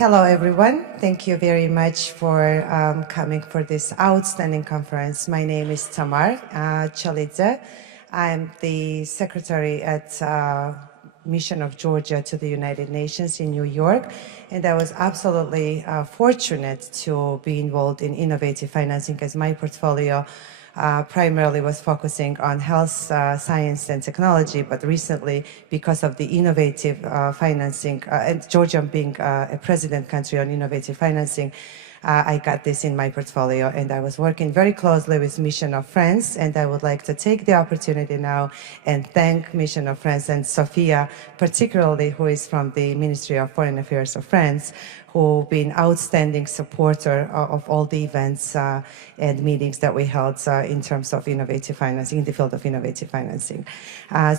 Hello, everyone. Thank you very much for coming for this outstanding conference. My name is Tamar Chalidze. I'm the secretary at Mission of Georgia to the United Nations in New York, and I was absolutely fortunate to be involved in innovative financing, as my portfolio primarily was focusing on health, science, and technology, but recently, because of the innovative financing, and Georgia being a president country on innovative financing, I got this in my portfolio, and I was working very closely with Mission of Friends, and I would like to take the opportunity now and thank Mission of Friends and Sophia, particularly, who is from the Ministry of Foreign Affairs of France, who've been outstanding supporter of all the events and meetings that we held in terms of innovative financing, in the field of innovative financing.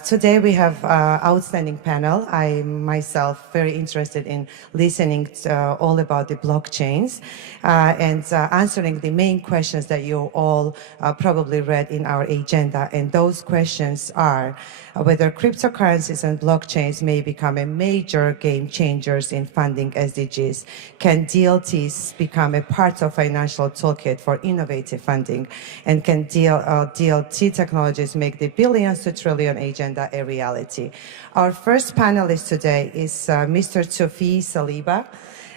Today we have outstanding panel. I myself very interested in listening to all about the blockchains and answering the main questions that you all probably read in our agenda. And those questions are whether cryptocurrencies and blockchains may become a major game changers in funding SDGs. Can DLTs become a part of financial toolkit for innovative funding? And can DLT technologies make the billions to trillion agenda a reality? Our first panelist today is Mr. Tawfiq Saliba.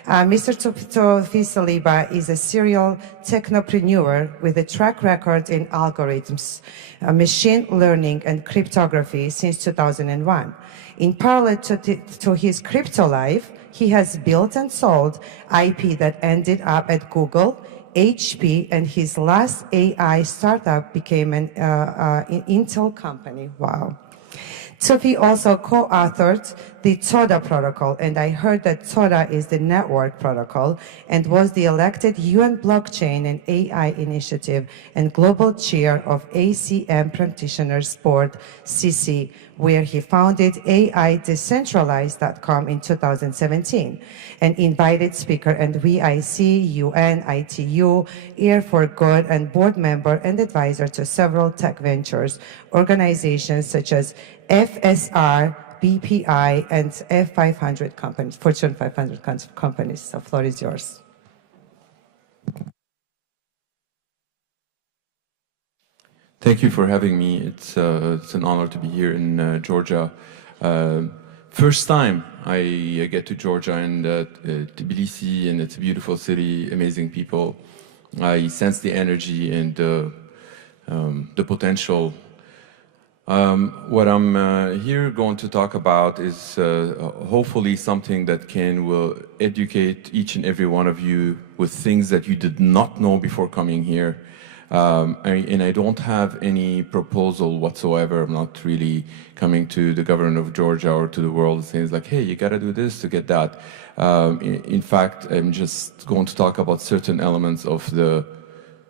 Mr. Tawfiq Saliba is a serial technopreneur with a track record in algorithms, machine learning, and cryptography since 2001. In parallel to his crypto life, he has built and sold IP that ended up at Google, HP, and his last AI startup became an Intel company. Wow. Tawfiq also co-authored the TODA protocol, and I heard that TODA is the network protocol, and was the elected UN Blockchain and AI Initiative and Global Chair of ACM Practitioners Board, CC, where he founded AIDecentralized.com in 2017, an invited speaker and VIC, UN, ITU, Air for Good, and board member and advisor to several tech ventures, organizations such as FSR, BPI, and F500 companies, Fortune 500 companies. The floor is yours. Thank you for having me. It's an honor to be here in Georgia. First time I get to Georgia and Tbilisi, and it's a beautiful city, amazing people. I sense the energy and the potential. What I'm here going to talk about is hopefully something that will educate each and every one of you with things that you did not know before coming here. And I don't have any proposal whatsoever. I'm not really coming to the governor of Georgia or to the world saying like, hey, you gotta do this to get that. In fact, I'm just going to talk about certain elements of the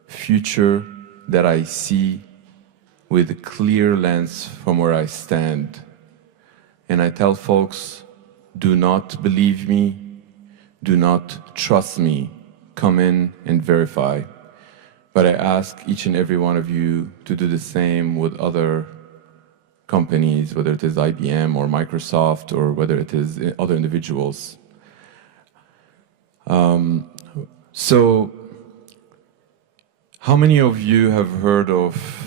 future that I see with a clear lens from where I stand. And I tell folks, do not believe me, do not trust me, come in and verify. But I ask each and every one of you to do the same with other companies, whether it is IBM or Microsoft or whether it is other individuals. So, how many of you have heard of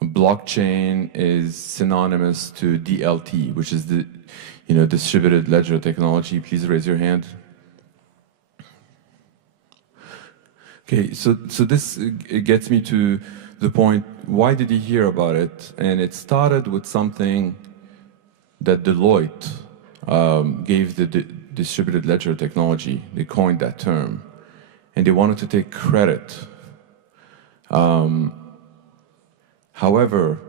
blockchain is synonymous to DLT, which is the distributed ledger technology? Please raise your hand. Okay, so this gets me to the point, why did you hear about it? And it started with something that Deloitte gave the distributed ledger technology. They coined that term, and they wanted to take credit. However,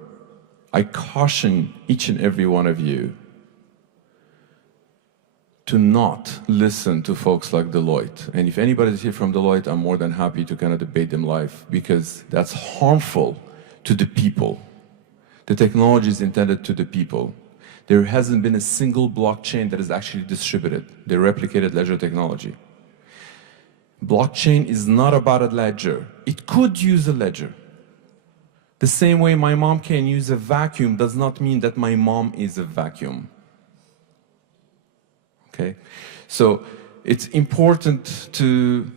I caution each and every one of you to not listen to folks like Deloitte. And if anybody's here from Deloitte, I'm more than happy to kind of debate them live, because that's harmful to the people. The technology is intended to the people. There hasn't been a single blockchain that is actually distributed. They replicated ledger technology. Blockchain is not about a ledger. It could use a ledger. The same way my mom can use a vacuum does not mean that my mom is a vacuum. Okay? So it's important to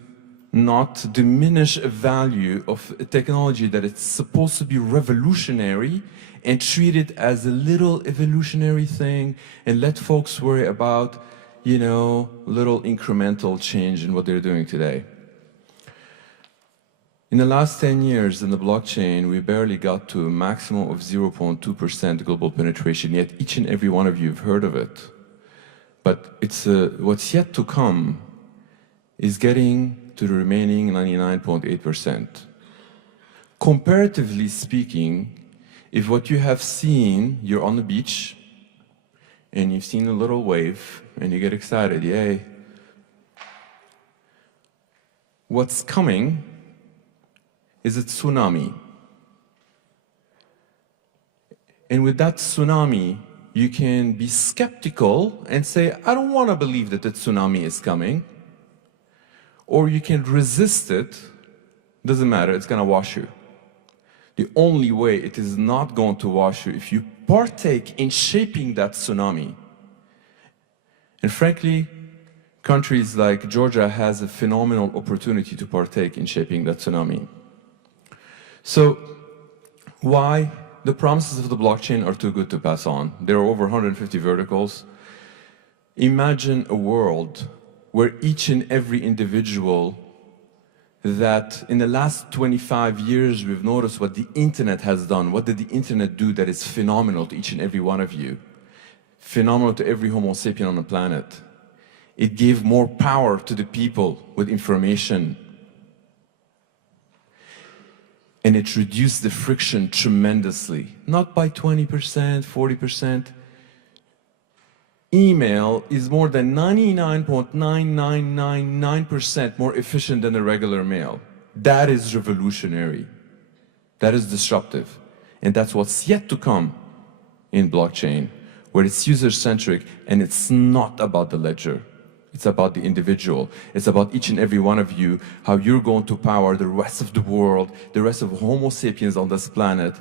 not diminish a value of a technology that it's supposed to be revolutionary and treat it as a little evolutionary thing and let folks worry about, you know, little incremental change in what they're doing today. In the last 10 years in the blockchain, we barely got to a maximum of 0.2% global penetration, yet each and every one of you have heard of it. But it's what's yet to come is getting to the remaining 99.8%. Comparatively speaking, if what you have seen, you're on the beach, and you've seen a little wave, and you get excited, yay. What's coming is a tsunami. And with that tsunami, you can be skeptical and say, I don't want to believe that the tsunami is coming. Or you can resist it, doesn't matter, it's going to wash you. The only way it is not going to wash you if you partake in shaping that tsunami. And frankly, countries like Georgia has a phenomenal opportunity to partake in shaping that tsunami. So why the promises of the blockchain are too good to pass on? There are over 150 verticals. Imagine a world where each and every individual that in the last 25 years we've noticed what the internet has done. What did the internet do that is phenomenal to each and every one of you? Phenomenal to every Homo sapien on the planet. It gave more power to the people with information. And it reduced the friction tremendously. Not by 20%, 40%. Email is more than 99.9999% more efficient than a regular mail. That is revolutionary. That is disruptive. And that's what's yet to come in blockchain, where it's user-centric and it's not about the ledger. It's about the individual. It's about each and every one of you, how you're going to power the rest of the world, the rest of Homo sapiens on this planet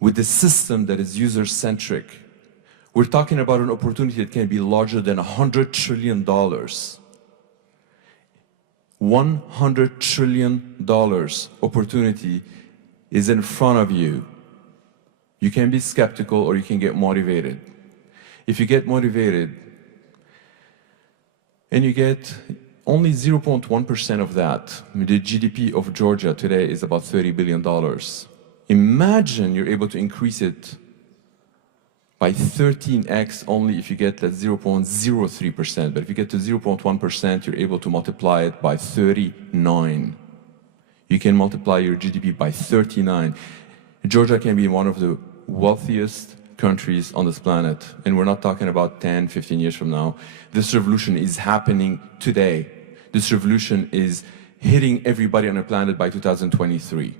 with a system that is user-centric. We're talking about an opportunity that can be larger than $100 trillion. $100 trillion opportunity is in front of you. You can be skeptical or you can get motivated. If you get motivated and you get only 0.1% of that, the GDP of Georgia today is about $30 billion. Imagine you're able to increase it by 13x only if you get that 0.03%. But if you get to 0.1%, you're able to multiply it by 39. You can multiply your GDP by 39. Georgia can be one of the wealthiest countries on this planet. And we're not talking about 10, 15 years from now. This revolution is happening today. This revolution is hitting everybody on the planet by 2023.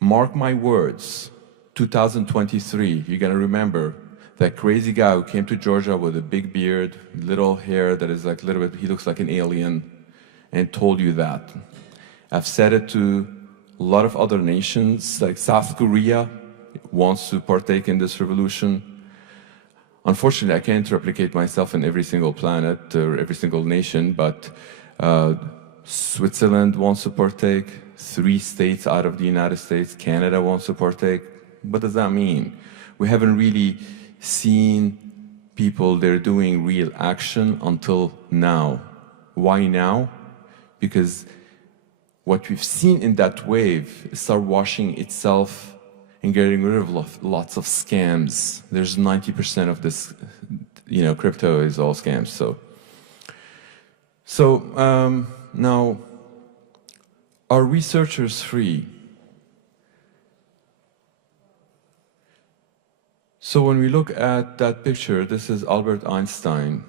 Mark my words. 2023, you're gonna remember that crazy guy who came to Georgia with a big beard, little hair that is like a little bit, he looks like an alien, and told you that. I've said it to a lot of other nations, like South Korea wants to partake in this revolution. Unfortunately, I can't replicate myself in every single planet or every single nation, but Switzerland wants to partake, 3 states out of the United States, Canada wants to partake. What does that mean? We haven't really seen people there doing real action until now. Why now? Because what we've seen in that wave is start washing itself and getting rid of lots of scams. There's 90% of this, you know, crypto is all scams. So now, are researchers free? So when we look at that picture, this is Albert Einstein.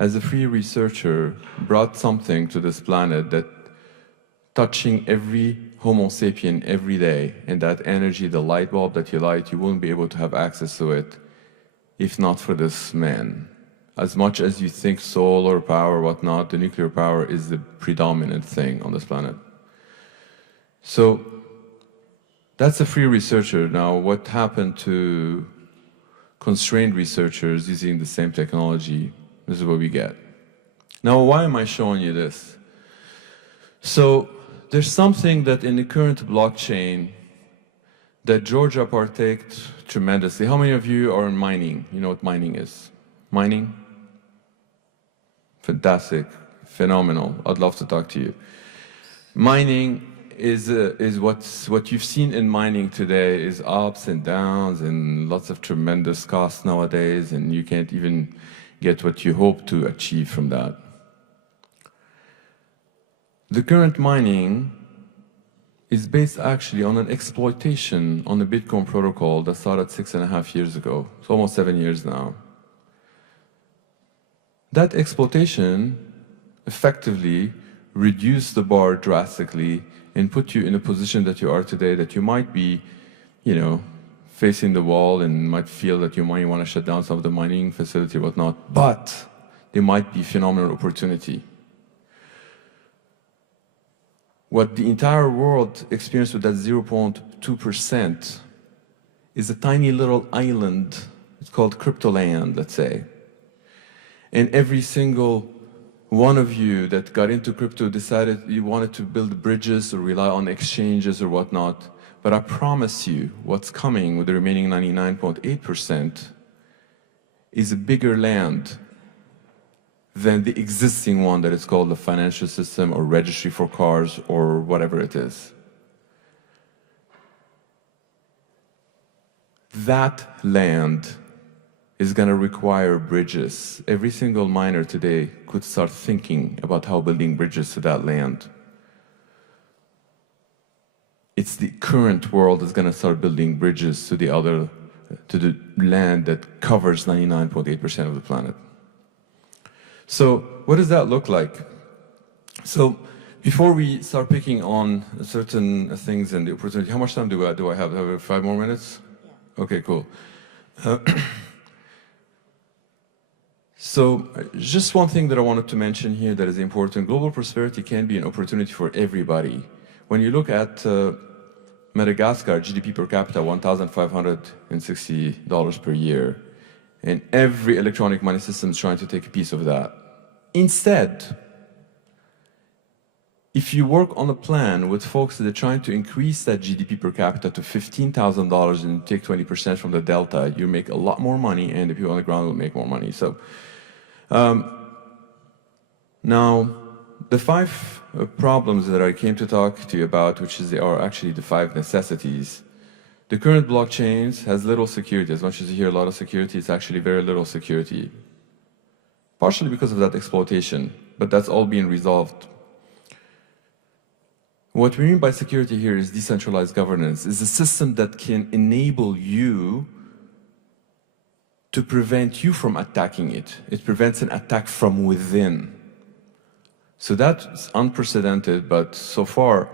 As a free researcher, brought something to this planet that touching every Homo sapien every day, and that energy, the light bulb that you light, you wouldn't be able to have access to it if not for this man. As much as you think solar power, whatnot, the nuclear power is the predominant thing on this planet. So that's a free researcher. Now, what happened to constrained researchers using the same technology? This is what we get. Now, why am I showing you this? So there's something that in the current blockchain that Georgia partaked tremendously. How many of you are in mining? You know what mining is? Mining? Fantastic, phenomenal. I'd love to talk to you. Mining is what you've seen in mining today is ups and downs and lots of tremendous costs nowadays, and you can't even get what you hope to achieve from that. The current mining is based actually on an exploitation on the Bitcoin protocol that started 6.5 years ago. It's almost 7 years now. That exploitation effectively reduced the bar drastically and put you in a position that you are today, that you might be, you know, facing the wall and might feel that you might want to shut down some of the mining facility or whatnot, but there might be phenomenal opportunity. What the entire world experienced with that 0.2% is a tiny little island. It's called crypto land, let's say. And every single one of you that got into crypto decided you wanted to build bridges or rely on exchanges or whatnot. But I promise you, what's coming with the remaining 99.8% is a bigger land than the existing one that is called the financial system or registry for cars or whatever it is. That land is going to require bridges. Every single miner today could start thinking about how building bridges to that land. It's the current world that's going to start building bridges to the land that covers 99.8% of the planet. So what does that look like? So before we start picking on certain things and the opportunity, how much time do I have? Do I have 5 more minutes? Yeah. Okay, cool. So just one thing that I wanted to mention here that is important. Global prosperity can be an opportunity for everybody. When you look at Madagascar, GDP per capita, $1,560 per year. And every electronic money system is trying to take a piece of that. Instead, if you work on a plan with folks that are trying to increase that GDP per capita to $15,000 and take 20% from the delta, you make a lot more money, and the people on the ground will make more money. So now, the 5 problems that I came to talk to you about, which are actually the 5 necessities. The current blockchains has little security. As much as you hear a lot of security, it's actually very little security. Partially because of that exploitation, but that's all being resolved. What we mean by security here is decentralized governance. It's a system that can enable you to prevent you from attacking it. It prevents an attack from within. So that's unprecedented, but so far,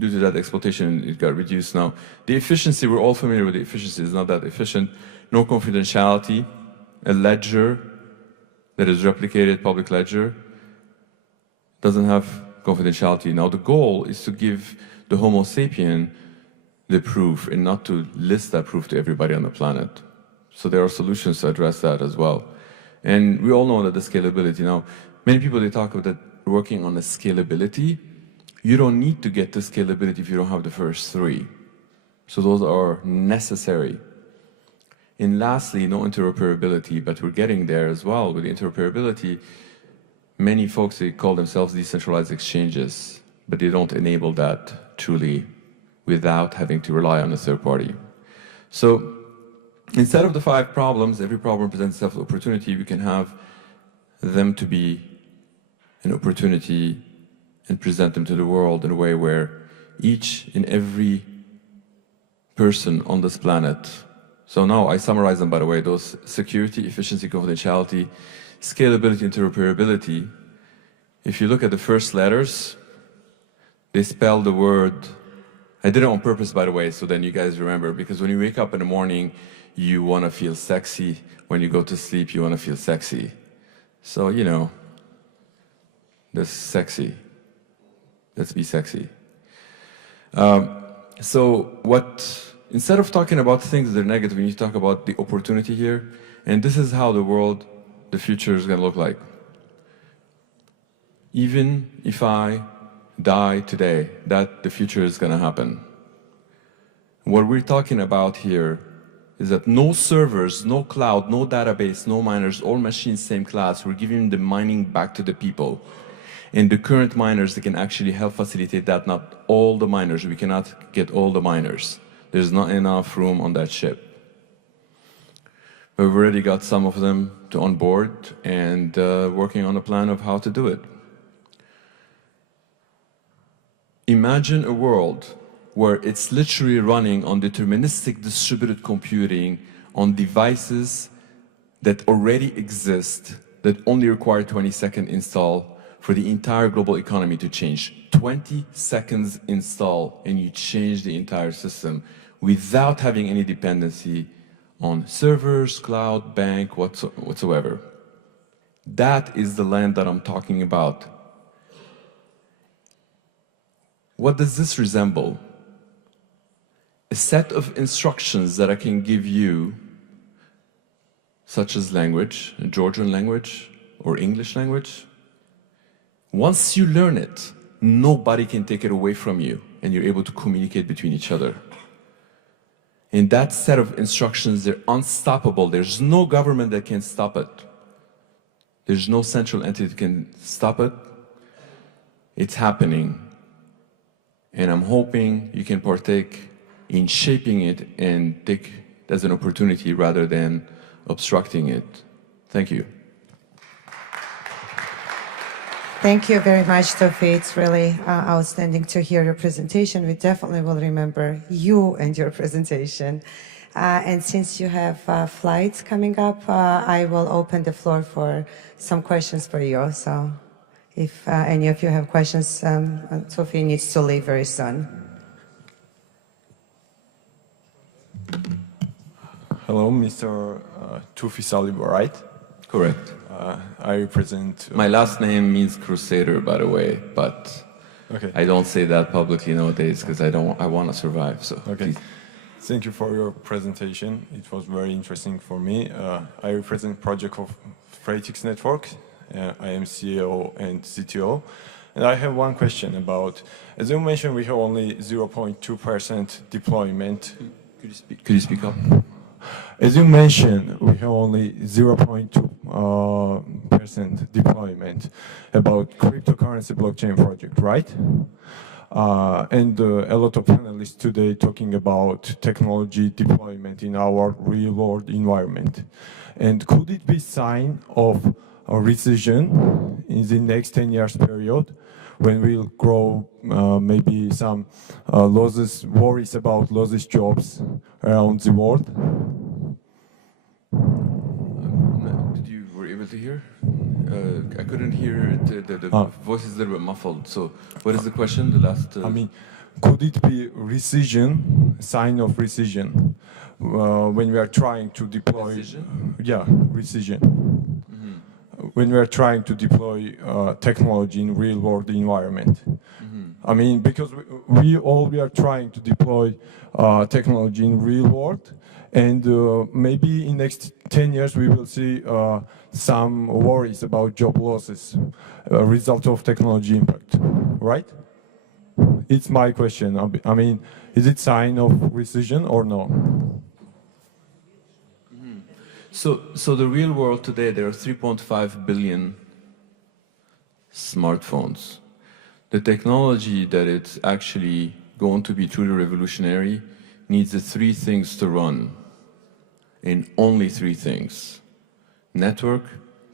due to that exploitation, it got reduced now. The efficiency, we're all familiar with the efficiency, it's not that efficient. No confidentiality, a ledger that is replicated, public ledger, doesn't have confidentiality. Now the goal is to give the Homo sapien the proof and not to list that proof to everybody on the planet. So there are solutions to address that as well. And we all know that the scalability. Now, many people, they talk about that working on the scalability. You don't need to get to scalability if you don't have the first 3. So those are necessary. And lastly, no interoperability, but we're getting there as well with the interoperability. Many folks, they call themselves decentralized exchanges, but they don't enable that truly without having to rely on a third party. So instead of the 5 problems, every problem presents itself an opportunity. We can have them to be an opportunity and present them to the world in a way where each and every person on this planet. So now I summarize them, by the way, those security, efficiency, confidentiality, scalability, interoperability. If you look at the first letters, they spell the word, I did it on purpose, by the way, so then you guys remember, because when you wake up in the morning, you want to feel sexy. When you go to sleep, you want to feel sexy. So, you know, that's sexy. Let's be sexy. Instead of talking about things that are negative, we need to talk about the opportunity here. And this is how the world the future is going to look like. Even if I die today, that the future is going to happen. What we're talking about here is that no servers, no cloud, no database, no miners, all machines, same class. We're giving the mining back to the people. And the current miners, they can actually help facilitate that. Not all the miners, we cannot get all the miners. There's not enough room on that ship. We've already got some of them to on board and working on a plan of how to do it. Imagine a world where it's literally running on deterministic distributed computing on devices that already exist, that only require 20-second install for the entire global economy to change. 20 seconds install and you change the entire system without having any dependency on servers, cloud, bank, whatsoever. That is the land that I'm talking about. What does this resemble? A set of instructions that I can give you, such as language, a Georgian language or English language. Once you learn it, nobody can take it away from you, and you're able to communicate between each other. In that set of instructions, they're unstoppable. There's no government that can stop it. There's no central entity that can stop it. It's happening. And I'm hoping you can partake in shaping it and take it as an opportunity rather than obstructing it. Thank you. Thank you very much, Tofi. It's really outstanding to hear your presentation. We definitely will remember you and your presentation. And since you have flights coming up, I will open the floor for some questions for you. So if any of you have questions, Tofi needs to leave very soon. Hello, Mr. Tufi Saliba, right? Correct. I represent... My last name means crusader, by the way, but Okay. I don't say that publicly nowadays because I want to survive. So Okay. please. Thank you for your presentation. It was very interesting for me. I represent project of Freightix Network. I am CEO and CTO. And I have one question about, as you mentioned, we have only 0.2% deployment. Could you speak up? As you mentioned, we have only 0.2% deployment about cryptocurrency blockchain project, right? And a lot of panelists today talking about technology deployment in our real-world environment. And could it be sign of a recession in the next 10 years period when we'll grow maybe some losses, worries about losses jobs around the world? Were you able to hear? I couldn't hear it. The voice is a little bit muffled. So what is the question? The last... I mean, could it be recession, sign of recession, when we are trying to deploy... Recession? Yeah, recession. When we are trying to deploy technology in real-world environment. I mean, because we are trying to deploy technology in real world, and maybe in next 10 years we will see some worries about job losses, result of technology impact, right? It's my question. I mean, is it sign of recession or no? So the real world today, there are 3.5 billion smartphones. The technology that it's actually going to be truly revolutionary needs the three things to run, and only three things: network,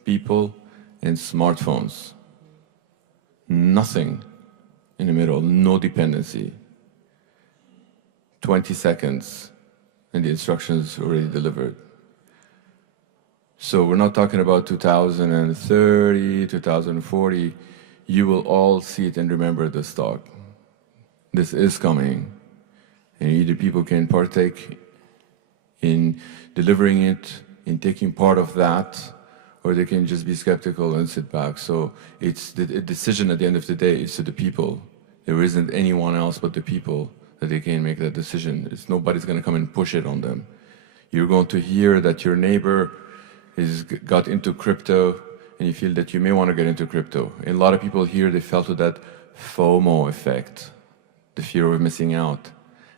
people, and smartphones. Nothing in the middle, no dependency. 20 seconds, and the instructions already delivered. So we're not talking about 2030, 2040. You will all see it and remember this talk. This is coming. And either people can partake in delivering it, in taking part of that, or they can just be skeptical and sit back. So it's the decision at the end of the day is to the people. There isn't anyone else but the people that they can make that decision. Nobody's going to come and push it on them. You're going to hear that your neighbor got into crypto and you feel that you may want to get into crypto. And a lot of people here, they felt with that FOMO effect, the fear of missing out.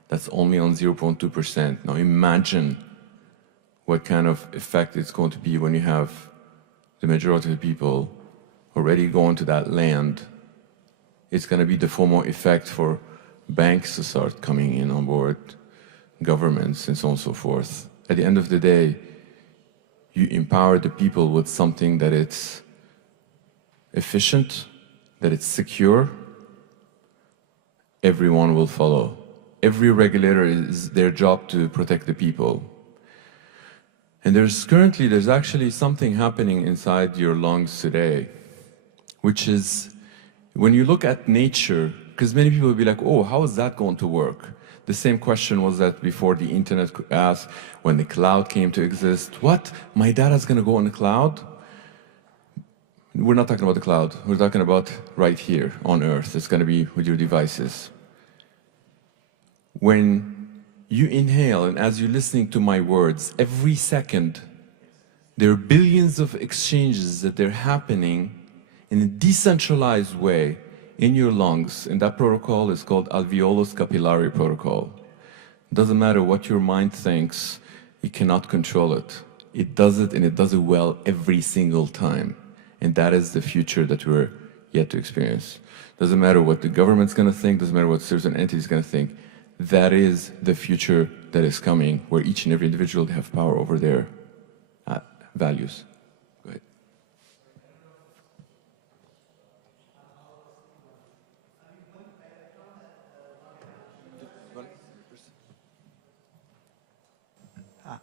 That's only on 0.2%. Now imagine what kind of effect it's going to be when you have the majority of the people already going to that land. It's going to be the FOMO effect for banks to start coming in on board, governments, and so on and so forth. At the end of the day, you empower the people with something that it's efficient, that it's secure. Everyone will follow. Every regulator is their job to protect the people. And there's actually something happening inside your lungs today, which is when you look at nature, because many people will be like, oh, how is that going to work? The same question was that before the internet asked, when the cloud came to exist, what? My data's going to go on the cloud? We're not talking about the cloud. We're talking about right here on Earth. It's going to be with your devices. When you inhale, and as you're listening to my words, every second, there are billions of exchanges that they're happening in a decentralized way in your lungs, and that protocol is called alveolus capillary protocol. Doesn't matter what your mind thinks, you cannot control it. It does it, and it does it well every single time. And that is the future that we're yet to experience. Doesn't matter what the government's going to think, doesn't matter what certain entities going to think. That is the future that is coming, where each and every individual have power over their values. Go ahead.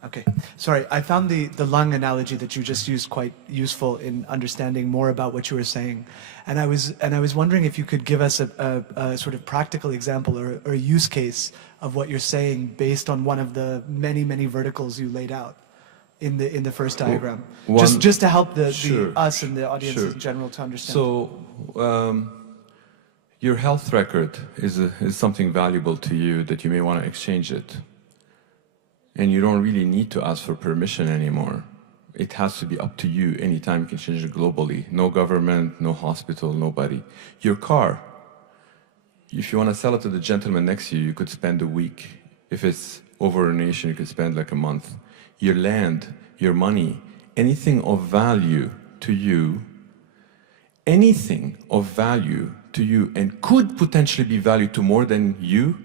Okay, sorry, I found the lung analogy that you just used quite useful in understanding more about what you were saying. And I was wondering if you could give us a sort of practical example or a use case of what you're saying based on one of the many verticals you laid out in the first diagram. Just to help us and the audience in general to understand. So your health record is something valuable to you that you may want to exchange it. And you don't really need to ask for permission anymore. It has to be up to you. Anytime you can change it globally. No government, no hospital, nobody. Your car, if you want to sell it to the gentleman next to you, you could spend a week. If it's over a nation, you could spend like a month. Your land, your money, anything of value to you, anything of value to you and could potentially be value to more than you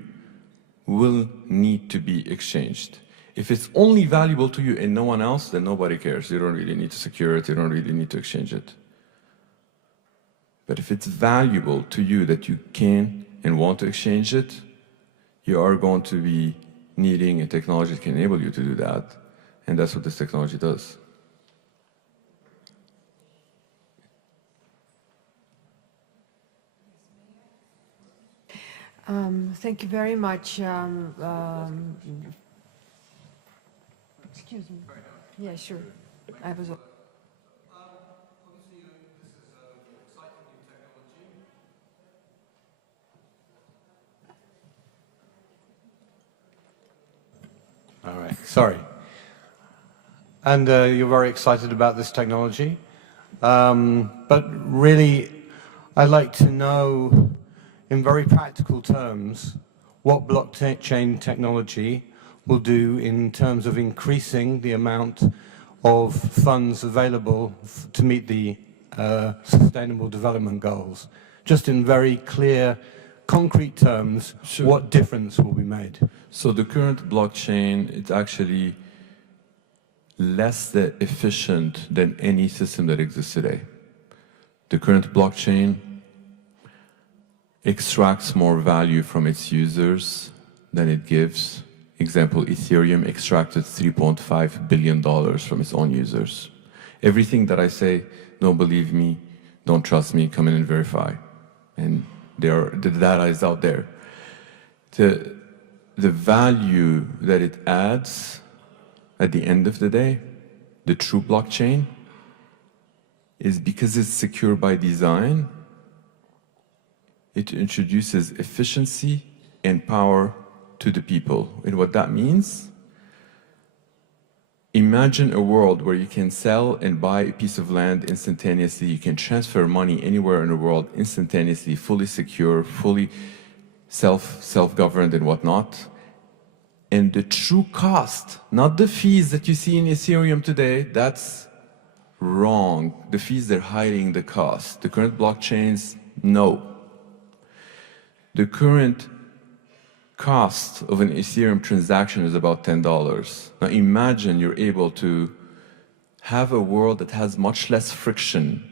will need to be exchanged. If it's only valuable to you and no one else, then nobody cares. You don't really need to secure it. You don't really need to exchange it. But if it's valuable to you that you can and want to exchange it, you are going to be needing a technology that can enable you to do that. And that's what this technology does. Thank you very much. Excuse me. Yeah, sure. I was. All right, sorry. And you're very excited about this technology. But really, I'd like to know, in very practical terms, what blockchain technology will do in terms of increasing the amount of funds available to meet the Sustainable Development Goals. Just in very clear, concrete terms, Sure. What difference will be made? So the current blockchain, it's actually less efficient than any system that exists today. The current blockchain extracts more value from its users than it gives. Example, Ethereum extracted $3.5 billion from its own users. Everything that I say, don't believe me, don't trust me, come in and verify. And the data is out there. The value that it adds at the end of the day, the true blockchain, is because it's secure by design, it introduces efficiency and power to the people. And what that means, Imagine a world where you can sell and buy a piece of land instantaneously. You can transfer money anywhere in the world instantaneously, fully secure, fully self-governed and whatnot. And the true cost, not the fees that you see in Ethereum today, that's wrong. The fees, they're hiding the cost. The current blockchains, no. The current cost of an Ethereum transaction is about $10. Now imagine you're able to have a world that has much less friction.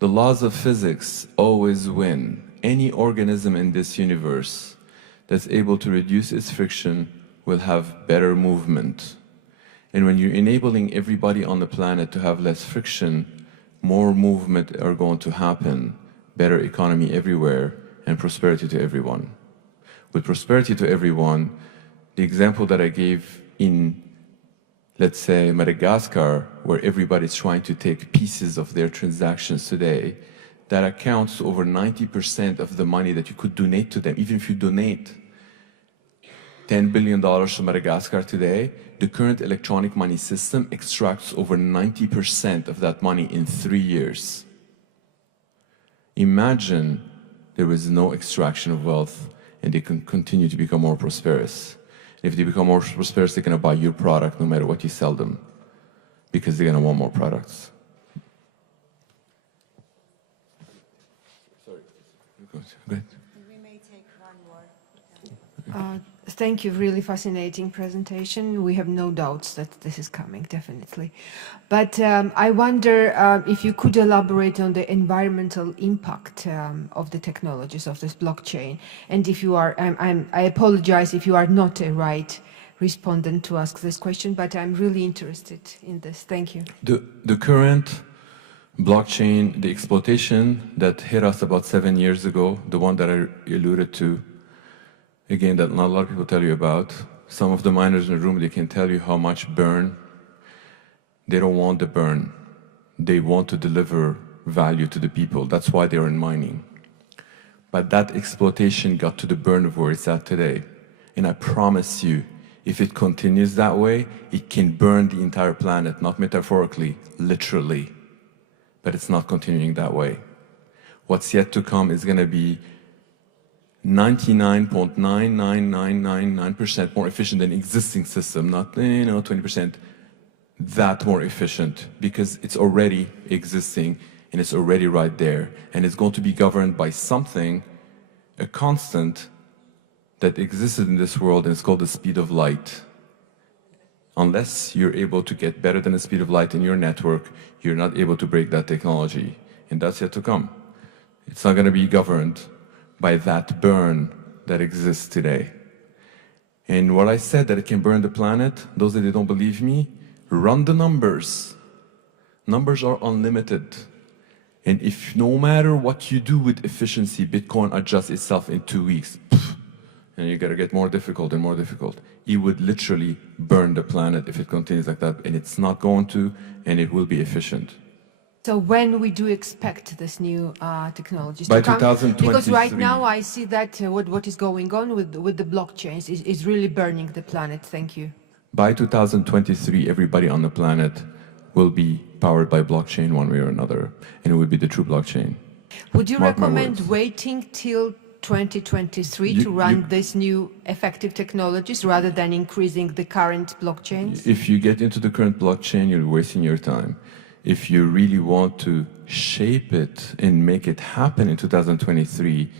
The laws of physics always win. Any organism in this universe that's able to reduce its friction will have better movement. And when you're enabling everybody on the planet to have less friction, more movement are going to happen, better economy everywhere, and prosperity to everyone. With prosperity to everyone, the example that I gave in, let's say, Madagascar, where everybody's trying to take pieces of their transactions today, that accounts to over 90% of the money that you could donate to them. Even if you donate $10 billion to Madagascar today, the current electronic money system extracts over 90% of that money in 3 years. Imagine there was no extraction of wealth and they can continue to become more prosperous. If they become more prosperous, they're going to buy your product no matter what you sell them, because they're going to want more products. Sorry. Go ahead. We may take one more. Thank you, really fascinating presentation. We have no doubts that this is coming, definitely. But I wonder if you could elaborate on the environmental impact of the technologies of this blockchain. And if you are, I apologize if you are not a right respondent to ask this question, but I'm really interested in this. Thank you. The current blockchain, the exploitation that hit us about 7 years ago, the one that I alluded to, again, that not a lot of people tell you about. Some of the miners in the room, they can tell you how much burn. They don't want the burn. They want to deliver value to the people. That's why they're in mining. But that exploitation got to the burn of where it's at today. And I promise you, if it continues that way, it can burn the entire planet, not metaphorically, literally. But it's not continuing that way. What's yet to come is going to be 99.99999% more efficient than existing system, not 20%, that more efficient, because it's already existing and it's already right there, and it's going to be governed by something, a constant that existed in this world, and it's called the speed of light. Unless you're able to get better than the speed of light in your network, you're not able to break that technology, and that's yet to come. It's not going to be governed by that burn that exists today. And what I said, that it can burn the planet, those that don't believe me, run the numbers. Numbers are unlimited. And if no matter what you do with efficiency, Bitcoin adjusts itself in 2 weeks, and you gotta get more difficult and more difficult. It would literally burn the planet if it continues like that, and it's not going to, and it will be efficient. So when we do expect this new technologies By to come? 2023. Because right now I see that what is going on with the blockchains is really burning the planet. Thank you. By 2023, everybody on the planet will be powered by blockchain one way or another, and it will be the true blockchain. Would you Mark my recommend words. waiting till 2023 to run these new effective technologies rather than increasing the current blockchains? If you get into the current blockchain, you're wasting your time. If you really want to shape it and make it happen in 2023,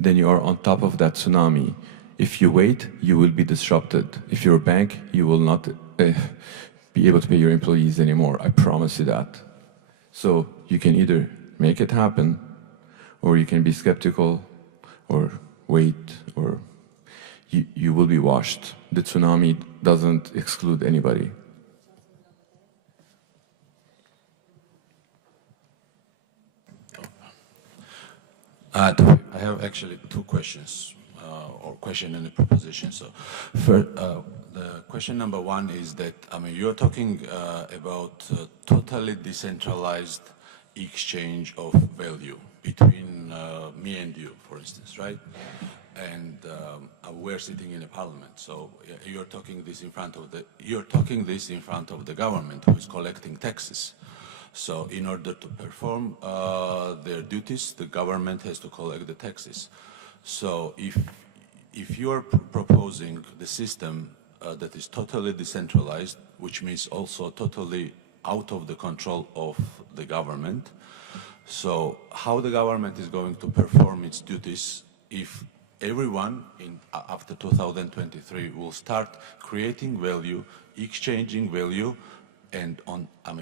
then you are on top of that tsunami. If you wait, you will be disrupted. If you're a bank, you will not be able to pay your employees anymore. I promise you that. So you can either make it happen, or you can be skeptical, or wait, or you will be washed. The tsunami doesn't exclude anybody. I have actually two questions, or question and a proposition. So, first, the question number one is that, I mean, you're talking about totally decentralized exchange of value between me and you, for instance, right? And we're sitting in a parliament, so you're talking this in front of the government, who is collecting taxes. So in order to perform their duties, the government has to collect the taxes. So if you're proposing the system that is totally decentralized, which means also totally out of the control of the government, so how the government is going to perform its duties if everyone after 2023 will start creating value, exchanging value, and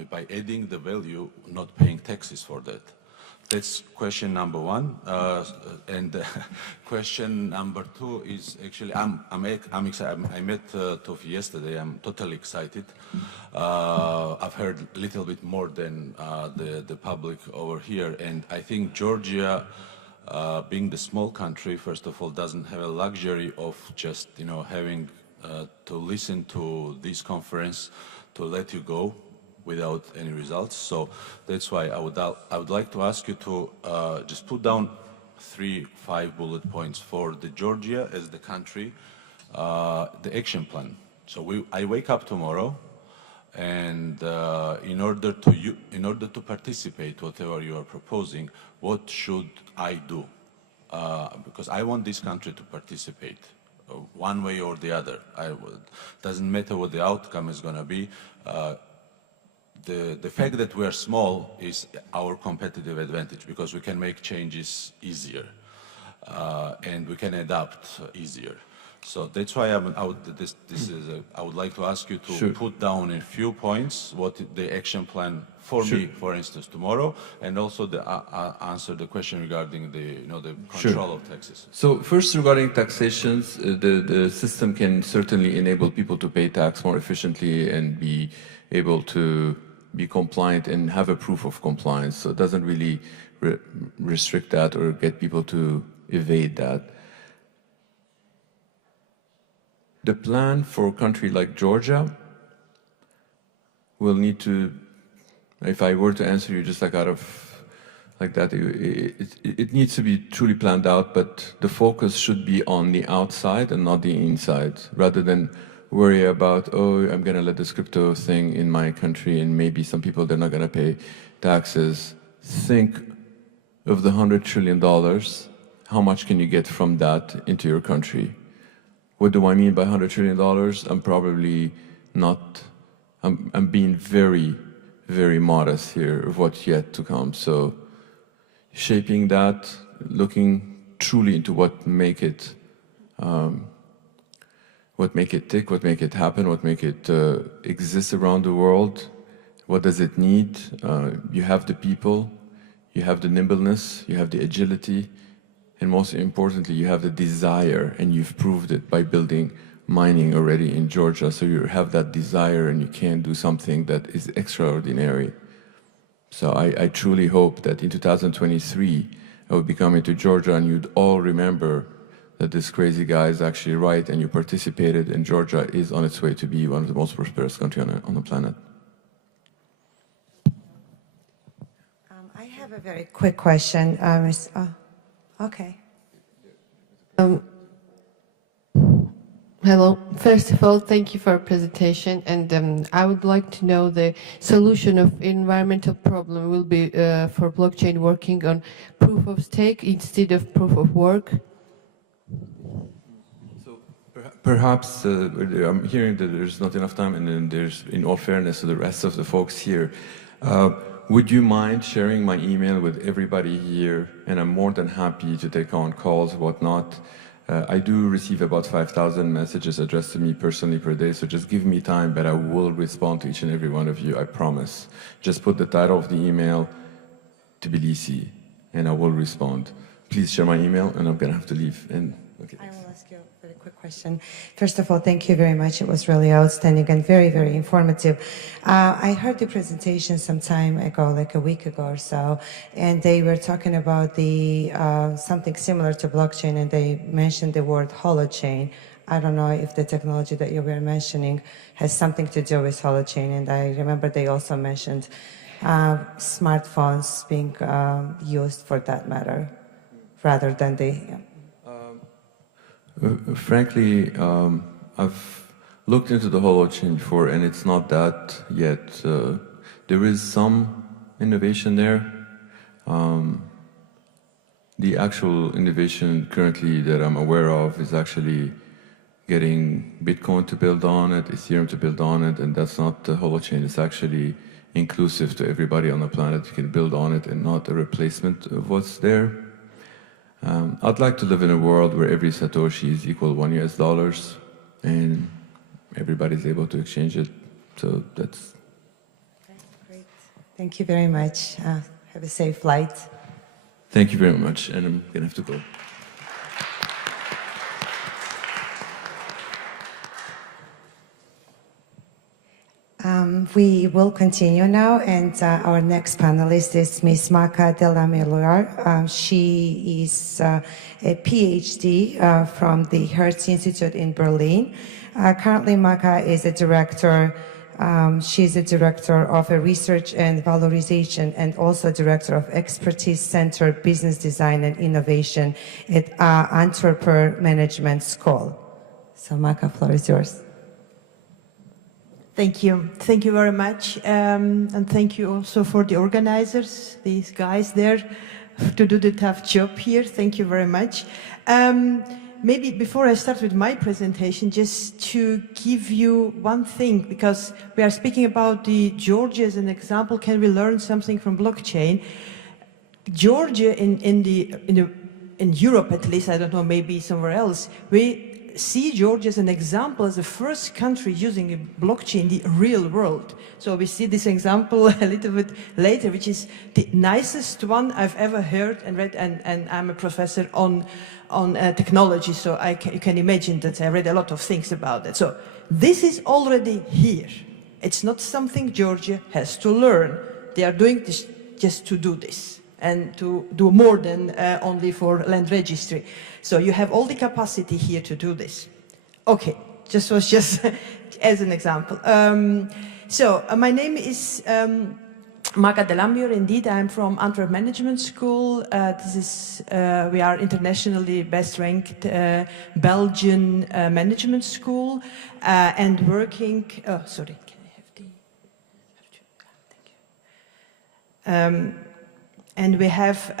by adding the value, not paying taxes for that? That's question number one. And question number two is actually, I'm excited. I met Tofi yesterday. I'm totally excited. I've heard a little bit more than the public over here, and I think Georgia, being the small country, first of all, doesn't have a luxury of just having to listen to this conference to let you go without any results. So that's why I would like to ask you to just put down 3-5 bullet points for the Georgia as the country, the action plan. So I wake up tomorrow, and in order to participate, whatever you are proposing, what should I do? Because I want this country to participate one way or the other. Doesn't matter what the outcome is going to be. The fact that we are small is our competitive advantage, because we can make changes easier and we can adapt easier. So that's why I would like to ask you to put down in few points what the action plan for me, for instance, tomorrow, and also answer the question regarding the control of taxes. So first, regarding taxations, the system can certainly enable people to pay tax more efficiently and be able to be compliant and have a proof of compliance. So it doesn't really restrict that or get people to evade that. The plan for a country like Georgia will need to, if I were to answer you just like out of like that, it needs to be truly planned out, but the focus should be on the outside and not the inside, rather than worry about, oh, I'm going to let this crypto thing in my country and maybe some people, they're not going to pay taxes. Think of the $100 trillion. How much can you get from that into your country? What do I mean by $100 trillion? I'm probably not, I'm being very, very modest here of what's yet to come. So shaping that, looking truly into what make it tick, what make it happen, what make it exist around the world. What does it need? You have the people, you have the nimbleness, you have the agility, and most importantly, you have the desire, and you've proved it by building mining already in Georgia. So you have that desire and you can do something that is extraordinary. So I truly hope that in 2023, I will be coming to Georgia and you'd all remember that this crazy guy is actually right and you participated, and Georgia is on its way to be one of the most prosperous countries on the planet. I have a very quick question. Okay. Hello. First of all, thank you for your presentation, and I would like to know the solution of environmental problem will be for blockchain working on proof of stake instead of proof of work. So perhaps I'm hearing that there's not enough time, and then there's, in all fairness to the rest of the folks here, would you mind sharing my email with everybody here? And I'm more than happy to take on calls, whatnot. I do receive about 5,000 messages addressed to me personally per day, so just give me time, but I will respond to each and every one of you, I promise. Just put the title of the email, Tbilisi, and I will respond. Please share my email, and I'm going to have to leave. And okay. I will ask you a very quick question. First of all, thank you very much. It was really outstanding and very, very informative. I heard the presentation some time ago, like a week ago or so, and they were talking about the something similar to blockchain, and they mentioned the word holochain. I don't know if the technology that you were mentioning has something to do with holochain, and I remember they also mentioned smartphones being used for that matter, rather than the... Frankly, I've looked into the holochain before, and it's not that yet. There is some innovation there. The actual innovation currently that I'm aware of is actually getting Bitcoin to build on it, Ethereum to build on it, and that's not the holochain. It's actually inclusive to everybody on the planet. You can build on it and not a replacement of what's there. I'd like to live in a world where every Satoshi is equal $1 and everybody's able to exchange it. So that's... Great. Thank you very much. Have a safe flight. Thank you very much, and I'm gonna have to go. We will continue now, and our next panelist is Ms. Maka Delamillar. She is a PhD from the Hertz Institute in Berlin. Currently, Maka is a director. She's a director of a research and valorization, and also director of Expertise Center Business Design and Innovation at Antwerp Management School. So, Maka, floor is yours. Thank you. Thank you very much. And thank you also for the organizers, these guys there, to do the tough job here. Thank you very much. Maybe before I start with my presentation, just to give you one thing, because we are speaking about the Georgia as an example. Can we learn something from blockchain? Georgia in Europe, at least, I don't know, maybe somewhere else, we see Georgia as an example, as the first country using a blockchain in the real world. So we see this example a little bit later, which is the nicest one I've ever heard and read, and I'm a professor on technology, so you can imagine that I read a lot of things about it. So this is already here. It's not something Georgia has to learn. They are doing this just to do this, and to do more than only for land registry. So you have all the capacity here to do this. Okay, just as an example. My name is Maka Delamillar. Indeed, I'm from Antwerp Management School. We are internationally best-ranked Belgian management school, and working. Oh, sorry. Can I have the? Thank you. And we have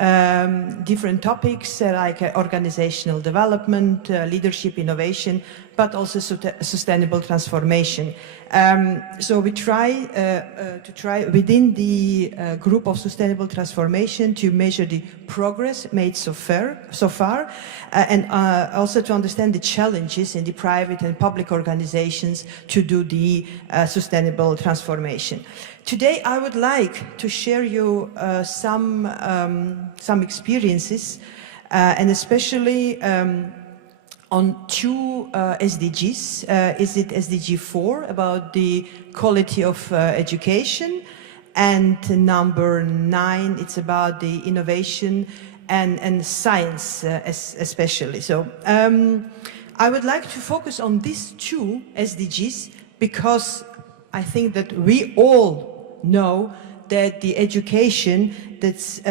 different topics like organizational development, leadership, innovation, but also sustainable transformation. So we try within the group of sustainable transformation to measure the progress made so far, and also to understand the challenges in the private and public organizations to do the sustainable transformation. Today, I would like to share you some experiences, and especially on two SDGs. Is it SDG 4 about the quality of education, and number 9, it's about the innovation and science especially. So I would like to focus on these two SDGs because I think that we all know that the education that's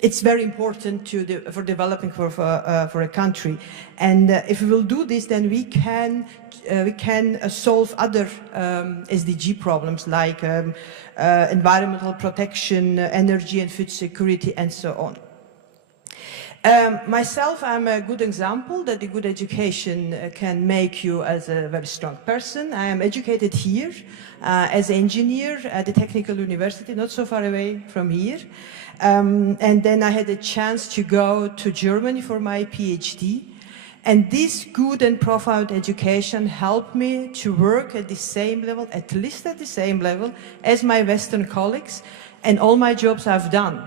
it's very important for developing for a country, and if we will do this, then we can solve other SDG problems like environmental protection, energy and food security, and so on. Myself, I'm a good example that a good education can make you as a very strong person. I am educated here as an engineer at the Technical University, not so far away from here. And then I had a chance to go to Germany for my PhD. And this good and profound education helped me to work at the same level, at least at the same level, as my Western colleagues. And all my jobs I've done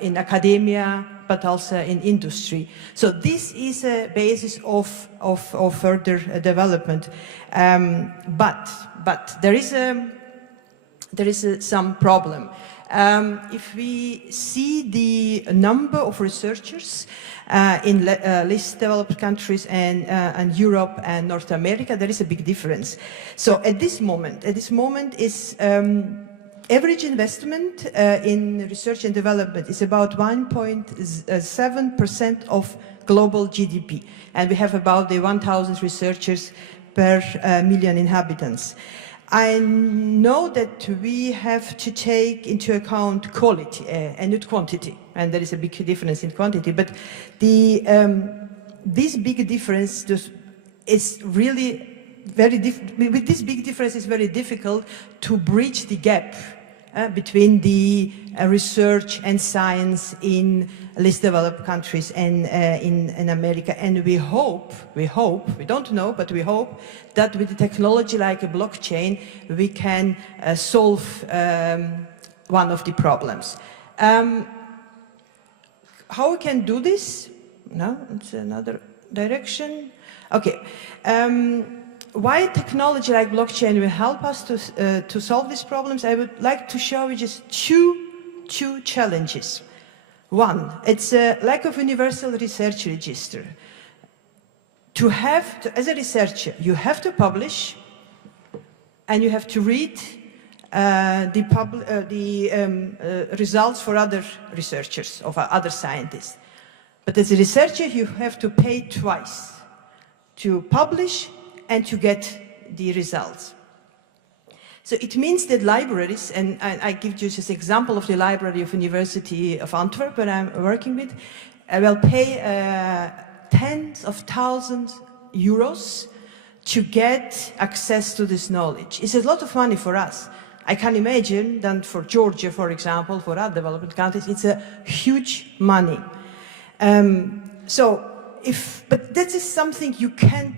in academia, but also in industry. So this is a basis of further development. But there is some problem. If we see the number of researchers in least developed countries and Europe and North America, there is a big difference. So at this moment is average investment in research and development is about 1.7% of global GDP. And we have about 1,000 researchers per million inhabitants. I know that we have to take into account quality and not quantity, and there is a big difference in quantity, but this big difference is really with this big difference it's very difficult to bridge the gap between the research and science in least developed countries and in America. And we hope, we don't know, but we hope that with the technology like a blockchain, we can solve one of the problems. How we can do this? No, it's another direction. Okay. Why technology like blockchain will help us to solve these problems? I would like to show you just two challenges. One, it's a lack of universal research register. As a researcher, you have to publish, and you have to read the results for other researchers, of other scientists. But as a researcher, you have to pay twice to publish and to get the results. So it means that libraries, and I give you just an example of the library of University of Antwerp that I'm working with, will pay tens of thousands euros to get access to this knowledge. It's a lot of money for us. I can imagine that for Georgia, for example, for other developed countries, it's a huge money. But that is something you can't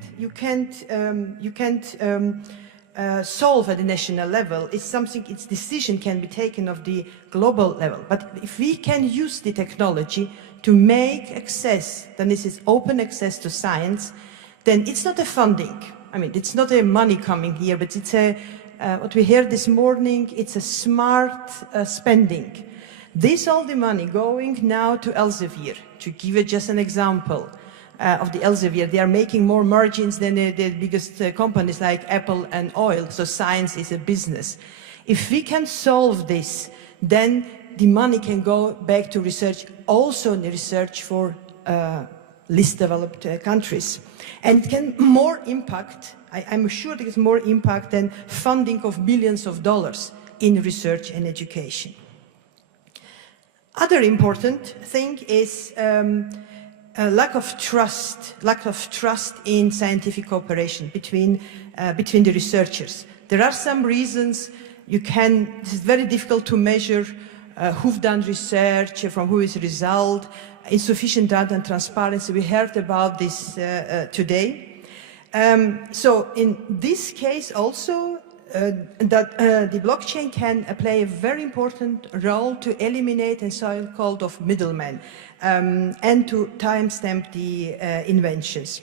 solve at the national level. It's something, its decision can be taken of the global level. But if we can use the technology to make access, then this is open access to science, then it's not a funding. I mean, it's not a money coming here, but it's what we heard this morning, it's a smart spending. This all the money going now to Elsevier, to give you just an example of the Elsevier. They are making more margins than the biggest companies like Apple and oil, so science is a business. If we can solve this, then the money can go back to research, also in the research for least developed countries. And it can more impact, I'm sure there is more impact than funding of billions of dollars in research and education. Other important thing is lack of trust in scientific cooperation between the researchers. There are some reasons this is very difficult to measure who've done research, from who is result, insufficient data and transparency. We heard about this today. So in this case also, the blockchain can play a very important role to eliminate and so-called of middlemen and to timestamp the inventions.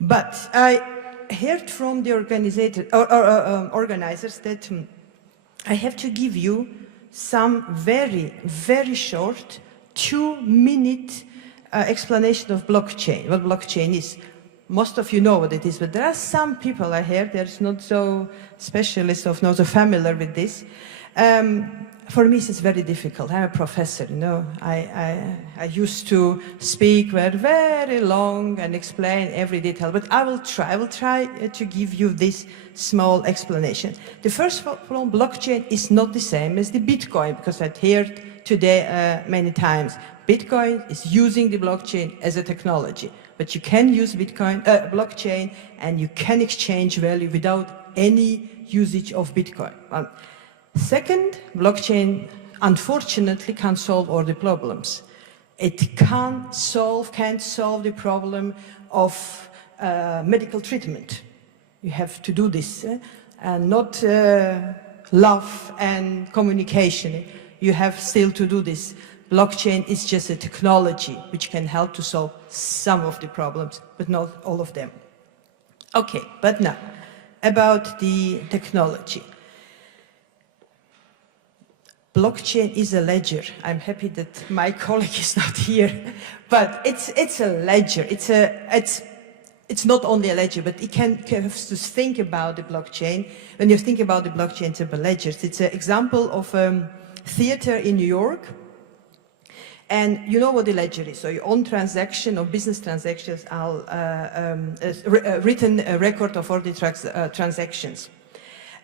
But I heard from the organizers that I have to give you some very, very short 2-minute explanation of blockchain, what blockchain is. Most of you know what it is, but there are some people I heard that's not so specialist or not so familiar with this. For me, it's very difficult. I'm a professor, you know. I used to speak very long and explain every detail, but I will try to give you this small explanation. The first problem, blockchain is not the same as the Bitcoin, because I've heard today many times. Bitcoin is using the blockchain as a technology, but you can use blockchain and you can exchange value without any usage of Bitcoin. Second, blockchain unfortunately can't solve all the problems. It can't solve the problem of medical treatment. You have to do this, and not love and communication. You have still to do this. Blockchain is just a technology which can help to solve some of the problems, but not all of them. Okay, but now, about the technology. Blockchain is a ledger. I'm happy that my colleague is not here, but it's a ledger. it's not only a ledger, but it can have to think about the blockchain. When you think about the blockchain, it's about ledgers. It's an example of theater in New York. And you know what the ledger is. So your own transaction or business transactions are written record of all the transactions.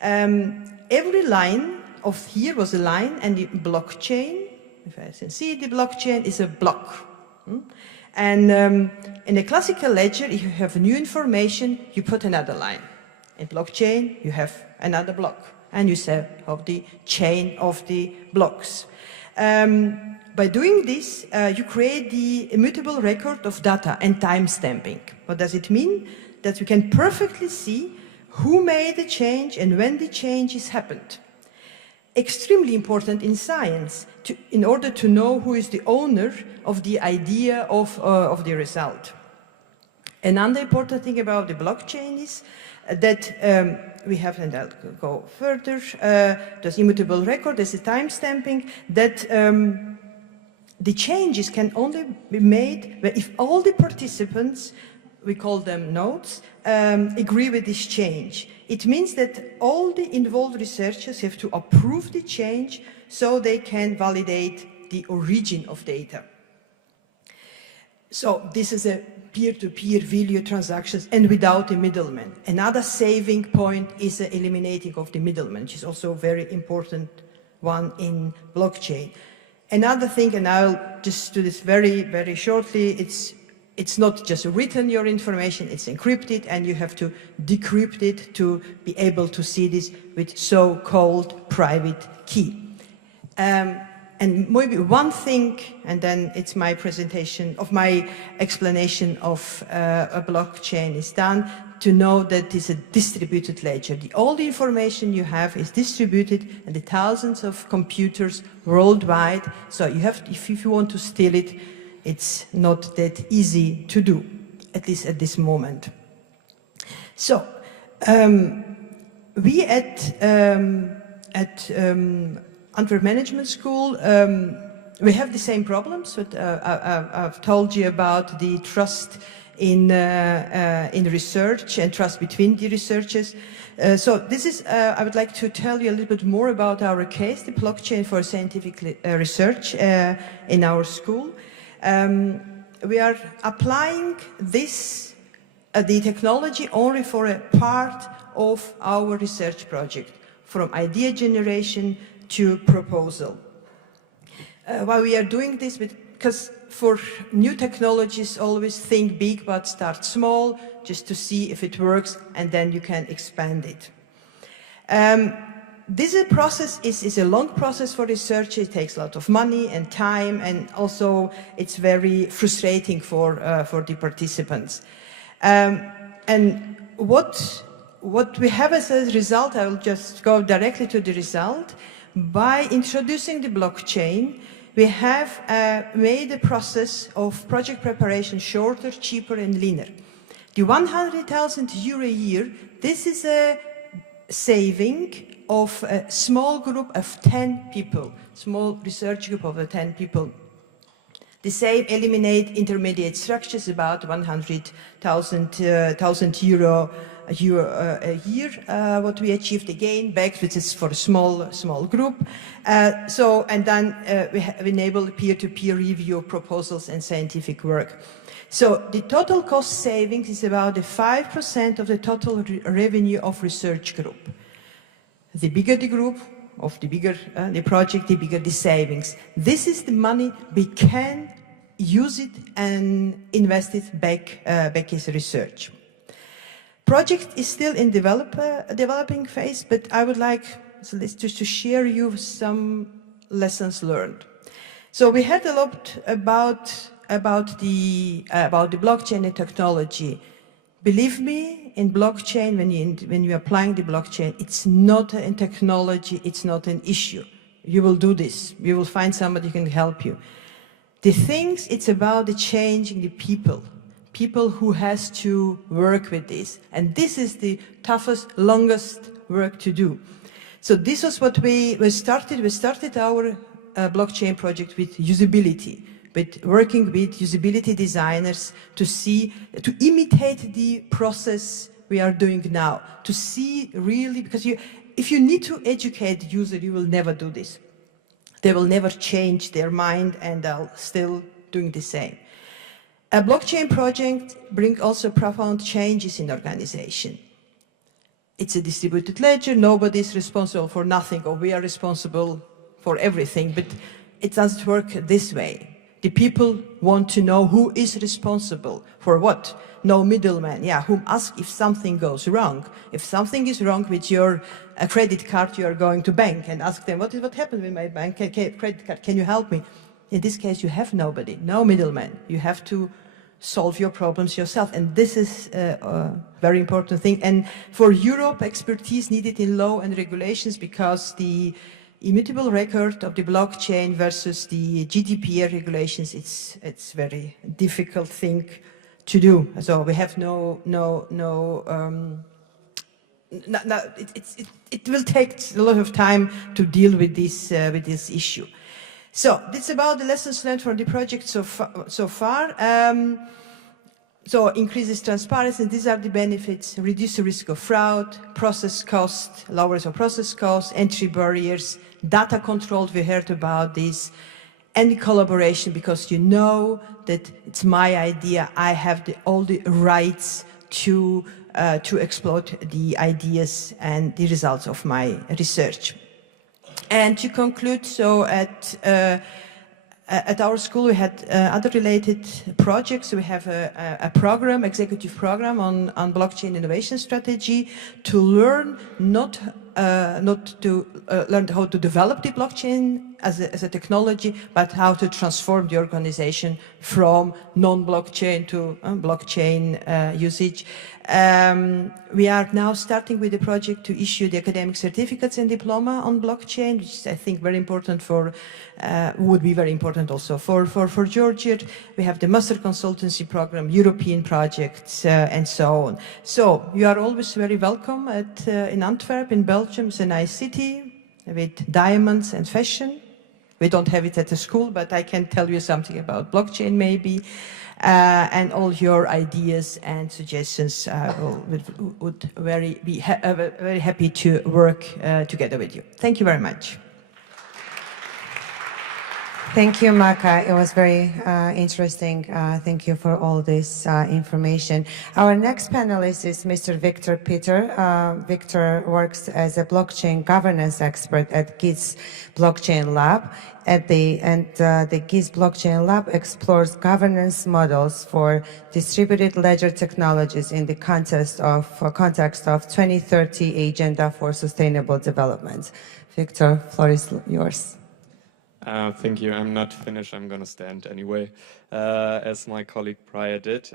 Every line of here was a line, and the blockchain, if I can see, the blockchain is a block. And in a classical ledger, if you have new information, you put another line. In blockchain, you have another block, and you say of the chain of the blocks. By doing this, you create the immutable record of data and timestamping. What does it mean? That you can perfectly see who made the change and when the changes happened. Extremely important in science, in order to know who is the owner of the idea of the result. Another important thing about the blockchain is that we have, and I'll go further, there's immutable record, there's a timestamping, that the changes can only be made if all the participants, we call them nodes, agree with this change. It means that all the involved researchers have to approve the change so they can validate the origin of data. So this is a peer-to-peer value transactions and without a middleman. Another saving point is the eliminating of the middleman, which is also a very important one in blockchain. Another thing, and I'll just do this very, very shortly, it's not just written your information, it's encrypted, and you have to decrypt it to be able to see this with so-called private key. And maybe one thing, and then it's my presentation of my explanation of a blockchain is done, to know that it's a distributed ledger. All the information you have is distributed in the thousands of computers worldwide. So you have, if you want to steal it, it's not that easy to do, at least at this moment. So we at Antwerp Management School, we have the same problems. But, I've told you about the trust in research and trust between the researchers. So this is, I would like to tell you a little bit more about our case, the blockchain for scientific research in our school. We are applying this, the technology only for a part of our research project, from idea generation to proposal. Why we are doing this? Because for new technologies, always think big but start small, just to see if it works, and then you can expand it. This process is a long process for research. It takes a lot of money and time, and also it's very frustrating for the participants. And what we have as a result, I will just go directly to the result. By introducing the blockchain, we have made the process of project preparation shorter, cheaper, and leaner. The 100,000 euro a year, this is a saving of a small group of 10 people, small research group of 10 people. The same eliminate intermediate structures, about 100,000 euro a year, what we achieved again, back, which is for a small group. And then we have enabled peer-to-peer review of proposals and scientific work. So the total cost savings is about 5% of the total revenue of research group. The bigger the group, of the bigger the project, the bigger the savings. This is the money we can use it and invest it back as research. Project is still in developing phase, but I would like just to share you some lessons learned. So we heard a lot about the blockchain and technology. Believe me, in blockchain, when you're applying the blockchain, it's not a technology, it's not an issue. You will do this. You will find somebody who can help you. The things, it's about the changing the people who has to work with this. And this is the toughest, longest work to do. So this was what we started. We started our blockchain project with usability. but working with usability designers to imitate the process we are doing now, to see really, because if you need to educate the user, you will never do this. They will never change their mind and they'll still doing the same. A blockchain project brings also profound changes in organization. It's a distributed ledger, nobody is responsible for nothing, or we are responsible for everything, but it doesn't work this way. The people want to know who is responsible for what. No middleman, whom ask if something goes wrong. If something is wrong with your credit card, you are going to bank and ask them, what happened with my bank credit card? Can you help me? In this case, you have nobody, no middleman. You have to solve your problems yourself. And this is a very important thing. And for Europe, expertise needed in law and regulations, because the immutable record of the blockchain versus the GDPR regulations, it's very difficult thing to do. So we have it will take a lot of time to deal with this issue. So it's about the lessons learned from the project so far. So increases transparency, and these are the benefits: reduce the risk of fraud, process cost, lowers of process costs, entry barriers, data control, we heard about this, and collaboration, because you know that it's my idea, I have all the rights to exploit the ideas and the results of my research. And to conclude, so at our school we had other related projects. We have a program, executive program on blockchain innovation strategy, to learn not to learn how to develop the blockchain as a technology, but how to transform the organization from non-blockchain to blockchain usage. We are now starting with the project to issue the academic certificates and diploma on blockchain, which is, I think, very important would be very important also for Georgia. We have the master consultancy program, European projects, and so on. So you are always very welcome in Antwerp, in Belgium. It's a nice city with diamonds and fashion. We don't have it at the school, but I can tell you something about blockchain maybe. And all your ideas and suggestions would be very happy to work together with you. Thank you very much. Thank you, Maka. It was very interesting. Thank you for all this information. Our next panelist is Mr. Victor Peter. Victor works as a blockchain governance expert at GIS Blockchain Lab. The GIS Blockchain Lab explores governance models for distributed ledger technologies in the context of 2030 Agenda for Sustainable Development. Victor, floor is yours. Thank you. I'm not finished. I'm going to stand anyway, as my colleague prior did.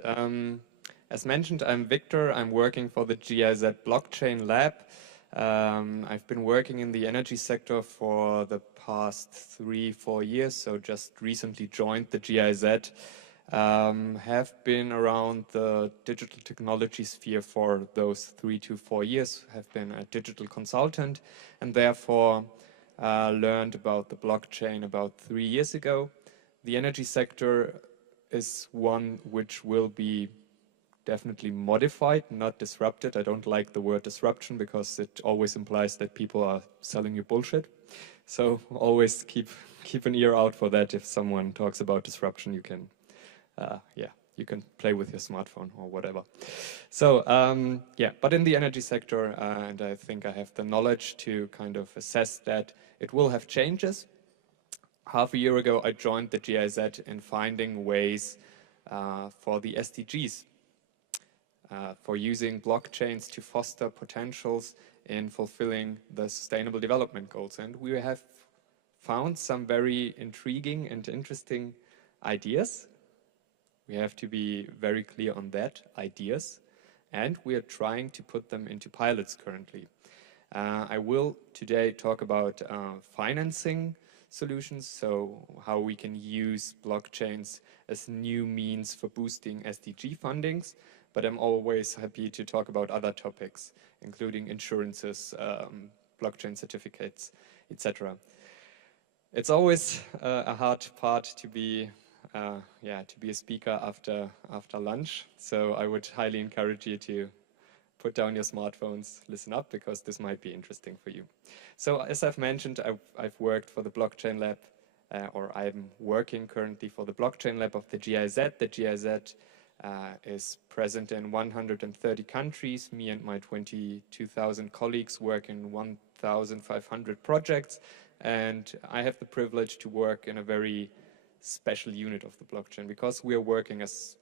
As mentioned, I'm Victor. I'm working for the GIZ Blockchain Lab. I've been working in the energy sector for the past 3-4 years, so just recently joined the GIZ. Have been around the digital technology sphere for those 3 to 4 years, have been a digital consultant, and therefore learned about the blockchain about 3 years ago. The energy sector is one which will be definitely modified, not disrupted. I don't like the word disruption because it always implies that people are selling you bullshit. So always keep an ear out for that. If someone talks about disruption, you can, you can play with your smartphone or whatever. So but in the energy sector, and I think I have the knowledge to kind of assess that it will have changes. Half a year ago, I joined the GIZ in finding ways for the SDGs, for using blockchains to foster potentials in fulfilling the Sustainable Development Goals. And we have found some very intriguing and interesting ideas. We have to be very clear on that, ideas, and we are trying to put them into pilots currently. I will today talk about financing solutions, so how we can use blockchains as new means for boosting SDG fundings, but I'm always happy to talk about other topics, including insurances, blockchain certificates, etc. It's always a hard part to be to be a speaker after lunch. So I would highly encourage you to put down your smartphones, listen up, because this might be interesting for you. So as I've mentioned, I've worked for the blockchain lab, or I'm working currently for the blockchain lab of the GIZ. The GIZ is present in 130 countries. Me and my 22,000 colleagues work in 1,500 projects, and I have the privilege to work in a very special unit of the blockchain because we are working as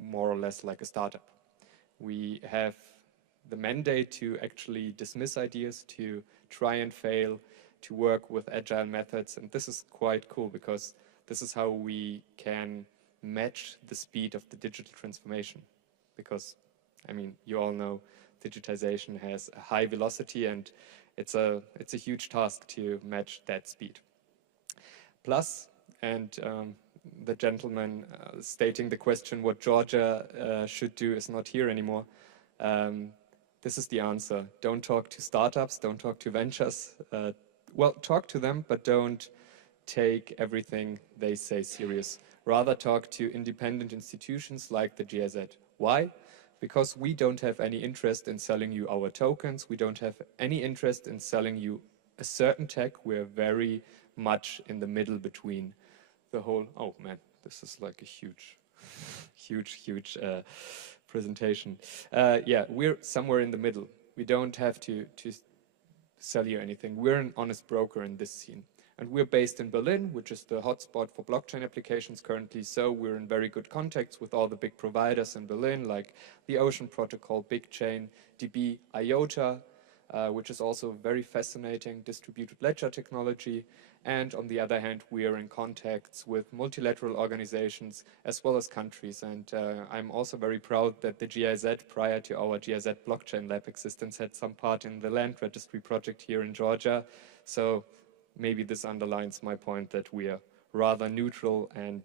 more or less like a startup. We have the mandate to actually dismiss ideas, to try and fail, to work with agile methods, and this is quite cool because this is how we can match the speed of the digital transformation. Because, I mean, you all know digitization has a high velocity, and it's a huge task to match that speed. Plus, and the gentleman stating the question what Georgia should do is not here anymore. This is the answer. Don't talk to startups, don't talk to ventures. Well, talk to them, but don't take everything they say serious. Rather talk to independent institutions like the GIZ. Why? Because we don't have any interest in selling you our tokens. We don't have any interest in selling you a certain tech. We're very much in the middle between the whole, oh man, this is like a huge presentation. Yeah, we're somewhere in the middle. We don't have to sell you anything. We're an honest broker in this scene. And we're based in Berlin, which is the hotspot for blockchain applications currently. So we're in very good contacts with all the big providers in Berlin, like the Ocean Protocol, BigChain, DB, IOTA, which is also very fascinating distributed ledger technology. And on the other hand, we are in contacts with multilateral organizations as well as countries. And I'm also very proud that the GIZ, prior to our GIZ blockchain lab existence, had some part in the land registry project here in Georgia. So maybe this underlines my point that we are rather neutral, and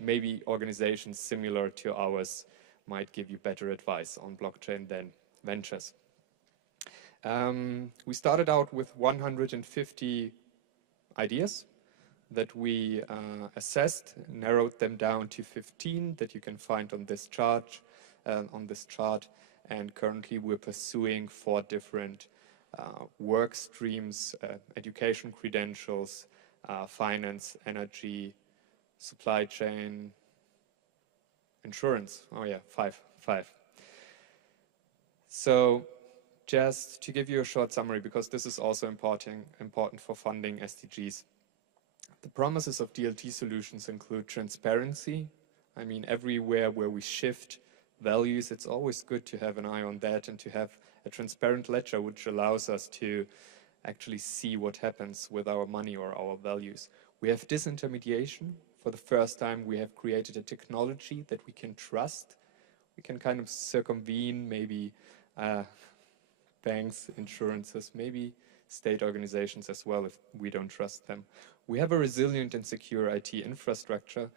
maybe organizations similar to ours might give you better advice on blockchain than ventures. We started out with 150 ideas that we assessed, narrowed them down to 15 that you can find on this chart, and currently we're pursuing 4 different work streams: education credentials, finance, energy, supply chain, insurance. Oh yeah, five. So just to give you a short summary, because this is also important for funding SDGs. The promises of DLT solutions include transparency. I mean, everywhere where we shift values, it's always good to have an eye on that and to have a transparent ledger which allows us to actually see what happens with our money or our values. We have disintermediation. For the first time, we have created a technology that we can trust. We can kind of circumvene maybe banks, insurances, maybe state organizations as well if we don't trust them. We have a resilient and secure IT infrastructure,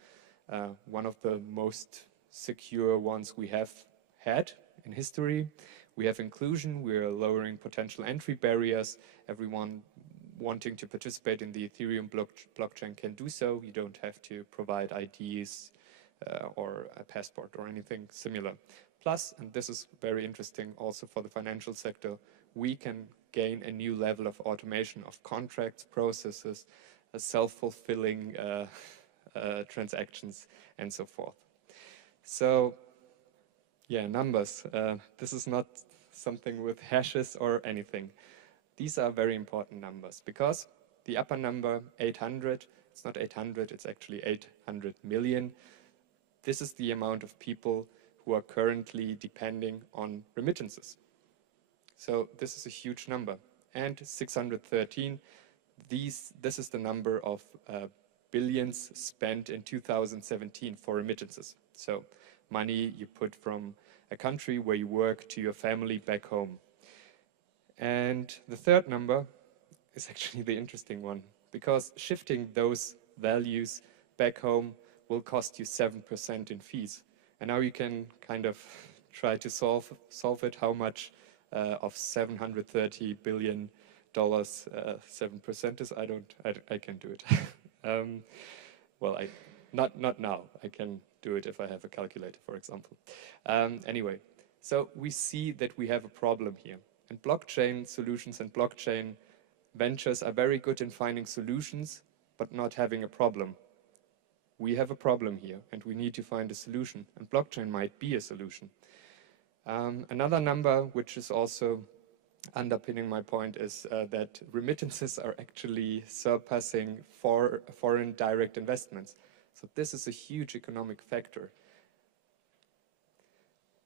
one of the most secure ones we have had in history. We have inclusion. We're lowering potential entry barriers. Everyone wanting to participate in the Ethereum blockchain can do so. You don't have to provide IDs or a passport or anything similar. Plus, and this is very interesting also for the financial sector, we can gain a new level of automation of contracts, processes, self-fulfilling transactions, and so forth. So, yeah, numbers. This is not something with hashes or anything. These are very important numbers because the upper number, 800, it's not 800, it's actually 800 million. This is the amount of people who are currently depending on remittances. So this is a huge number. And 613, this is the number of billions spent in 2017 for remittances. So money you put from a country where you work to your family back home. And the third number is actually the interesting one, because shifting those values back home will cost you 7% in fees. And now you can kind of try to solve it. How much of $730 billion 7% is? I can't do it. well, not now. I can do it if I have a calculator, for example. Anyway, so we see that we have a problem here. And blockchain solutions and blockchain ventures are very good in finding solutions, but not having a problem. We have a problem here, and we need to find a solution, and blockchain might be a solution. Another number, which is also underpinning my point, is that remittances are actually surpassing foreign direct investments. So this is a huge economic factor.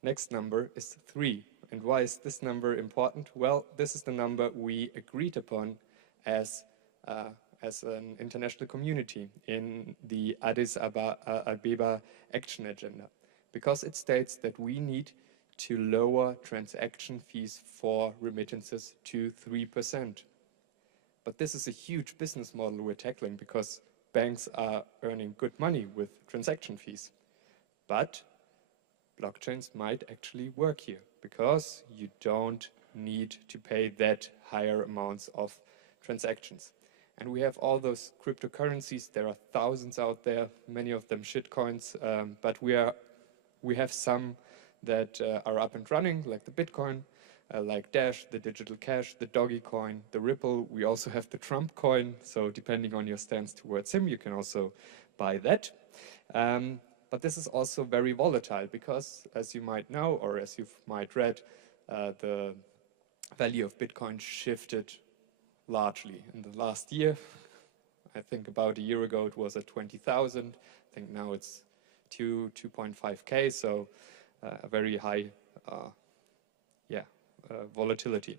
Next number is 3. And why is this number important? Well, this is the number we agreed upon as an international community in the Addis Ababa Action Agenda, because it states that we need to lower transaction fees for remittances to 3%. But this is a huge business model we're tackling, because banks are earning good money with transaction fees. But blockchains might actually work here, because you don't need to pay that higher amounts of transactions. And we have all those cryptocurrencies. There are thousands out there, many of them shitcoins, but we have some that are up and running, like the Bitcoin, like Dash, the digital cash, the Doggy coin, the Ripple. We also have the Trump coin, so depending on your stance towards him, you can also buy that. But this is also very volatile, because, as you might know, or as you might read, the value of Bitcoin shifted largely in the last year. I think about a year ago it was at 20,000. I think now it's 2.5K, so a very high volatility.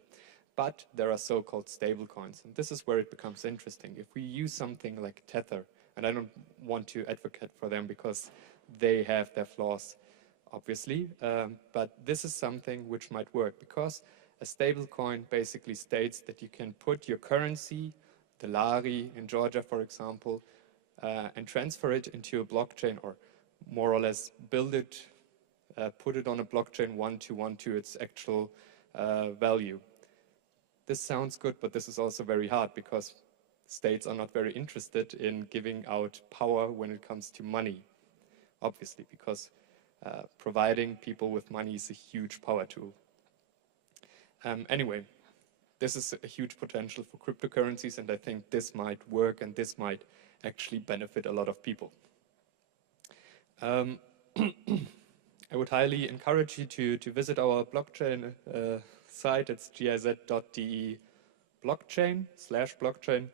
But there are so-called stable coins, and this is where it becomes interesting. If we use something like Tether, and I don't want to advocate for them because they have their flaws, obviously, but this is something which might work, because a stable coin basically states that you can put your currency, the lari in Georgia, for example, and transfer it into a blockchain, or more or less build it, put it on a blockchain one-to-one to its actual value. This sounds good, but this is also very hard, because states are not very interested in giving out power when it comes to money, obviously, because providing people with money is a huge power tool. Anyway, this is a huge potential for cryptocurrencies, and I think this might work, and this might actually benefit a lot of people. I would highly encourage you to visit our blockchain site. It's giz.de blockchain/blockchain.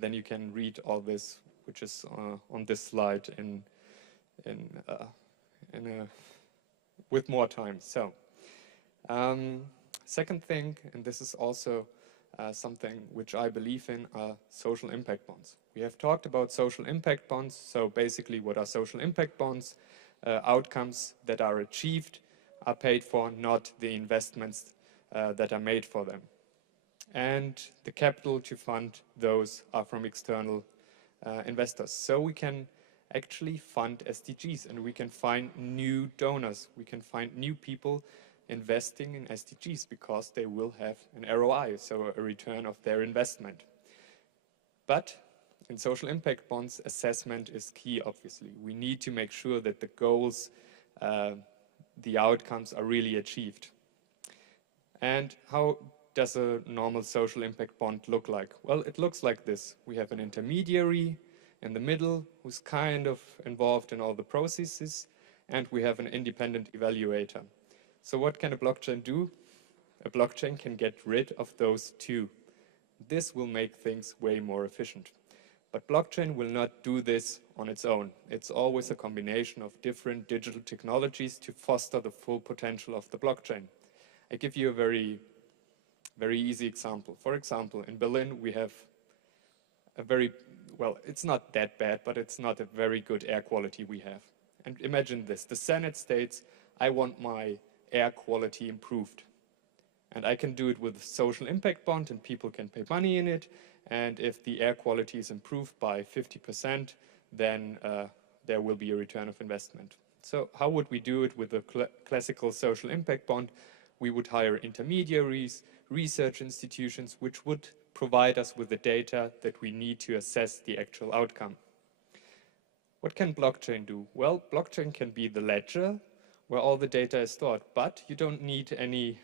Then you can read all this, which is on this slide with more time. So, second thing, and this is also something which I believe in, are social impact bonds. We have talked about social impact bonds. So basically, what are social impact bonds? Outcomes that are achieved are paid for, not the investments that are made for them. And the capital to fund those are from external investors. So we can actually fund SDGs, and we can find new donors. We can find new people investing in SDGs, because they will have an ROI, so a return of their investment. But in social impact bonds, assessment is key, obviously. We need to make sure that the goals, the outcomes are really achieved. And how does a normal social impact bond look like? Well, it looks like this. We have an intermediary in the middle who's kind of involved in all the processes, and we have an independent evaluator. So what can a blockchain do? A blockchain can get rid of those two. This will make things way more efficient. But blockchain will not do this on its own. It's always a combination of different digital technologies to foster the full potential of the blockchain. I give you a very easy example. For example, in Berlin, we have a well, it's not that bad, but it's not a very good air quality we have. And imagine this. The Senate states, I want my air quality improved. And I can do it with a social impact bond, and people can pay money in it. And if the air quality is improved by 50%, then there will be a return of investment. So how would we do it with a classical social impact bond? We would hire intermediaries, research institutions, which would provide us with the data that we need to assess the actual outcome. What can blockchain do? Well, blockchain can be the ledger where all the data is stored, but you don't need any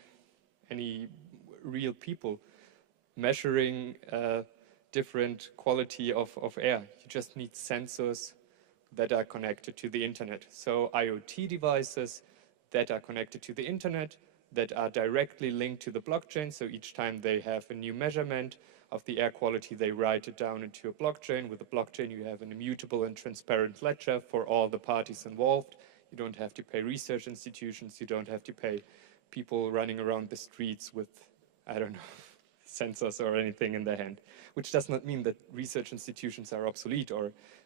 real people measuring different quality of air. You just need sensors that are connected to the internet. So IoT devices that are connected to the internet, that are directly linked to the blockchain. So each time they have a new measurement of the air quality, they write it down into a blockchain. With the blockchain, you have an immutable and transparent ledger for all the parties involved. You don't have to pay research institutions. You don't have to pay people running around the streets with, I don't know, sensors or anything in their hand, which does not mean that research institutions are obsolete,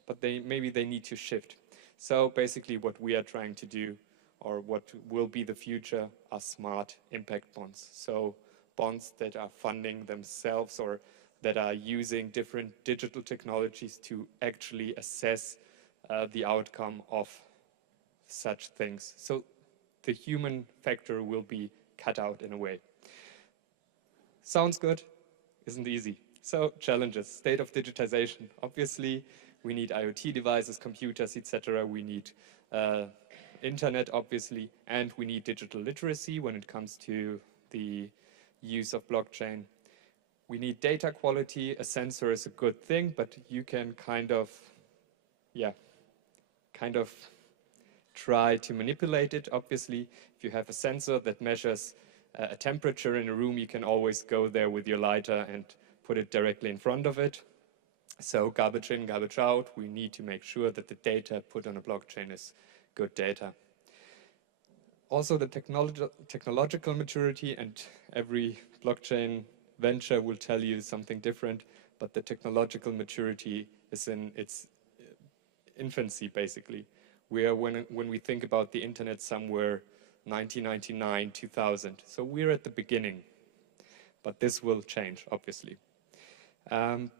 but maybe they need to shift. So basically what we are trying to do, or what will be the future, are smart impact bonds. So bonds that are funding themselves or that are using different digital technologies to actually assess the outcome of such things. So the human factor will be cut out in a way. Sounds good, isn't easy. So challenges, state of digitization. Obviously, we need IoT devices, computers, etc. We need internet, obviously, and we need digital literacy when it comes to the use of blockchain. We need data quality. A sensor is a good thing, but you can kind of try to manipulate it, obviously. If you have a sensor that measures a temperature in a room, you can always go there with your lighter and put it directly in front of it. So garbage in, garbage out. We need to make sure that the data put on a blockchain is good data. Also the technological maturity, and every blockchain venture will tell you something different, but the technological maturity is in its infancy, basically. When we think about the internet, somewhere 1999, 2000. So we're at the beginning, but this will change, obviously.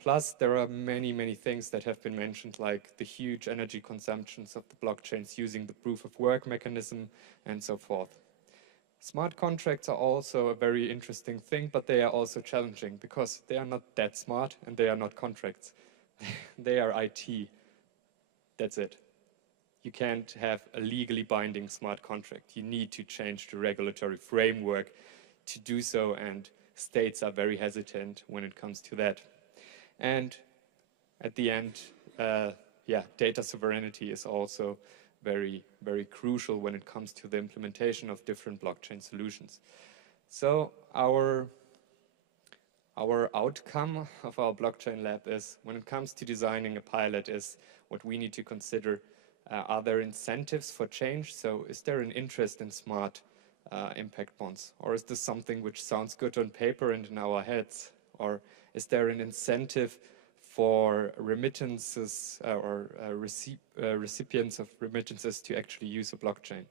Plus, there are many, many things that have been mentioned, like the huge energy consumptions of the blockchains using the proof of work mechanism and so forth. Smart contracts are also a very interesting thing, but they are also challenging because they are not that smart and they are not contracts. They are IT. That's it. You can't have a legally binding smart contract. You need to change the regulatory framework to do so, and states are very hesitant when it comes to that. And at the end, data sovereignty is also very, very crucial when it comes to the implementation of different blockchain solutions. So our outcome of our blockchain lab is, when it comes to designing a pilot, is what we need to consider. Are there incentives for change? So is there an interest in smart impact bonds? Or is this something which sounds good on paper and in our heads? Or is there an incentive for remittances or recipients of remittances to actually use a blockchain?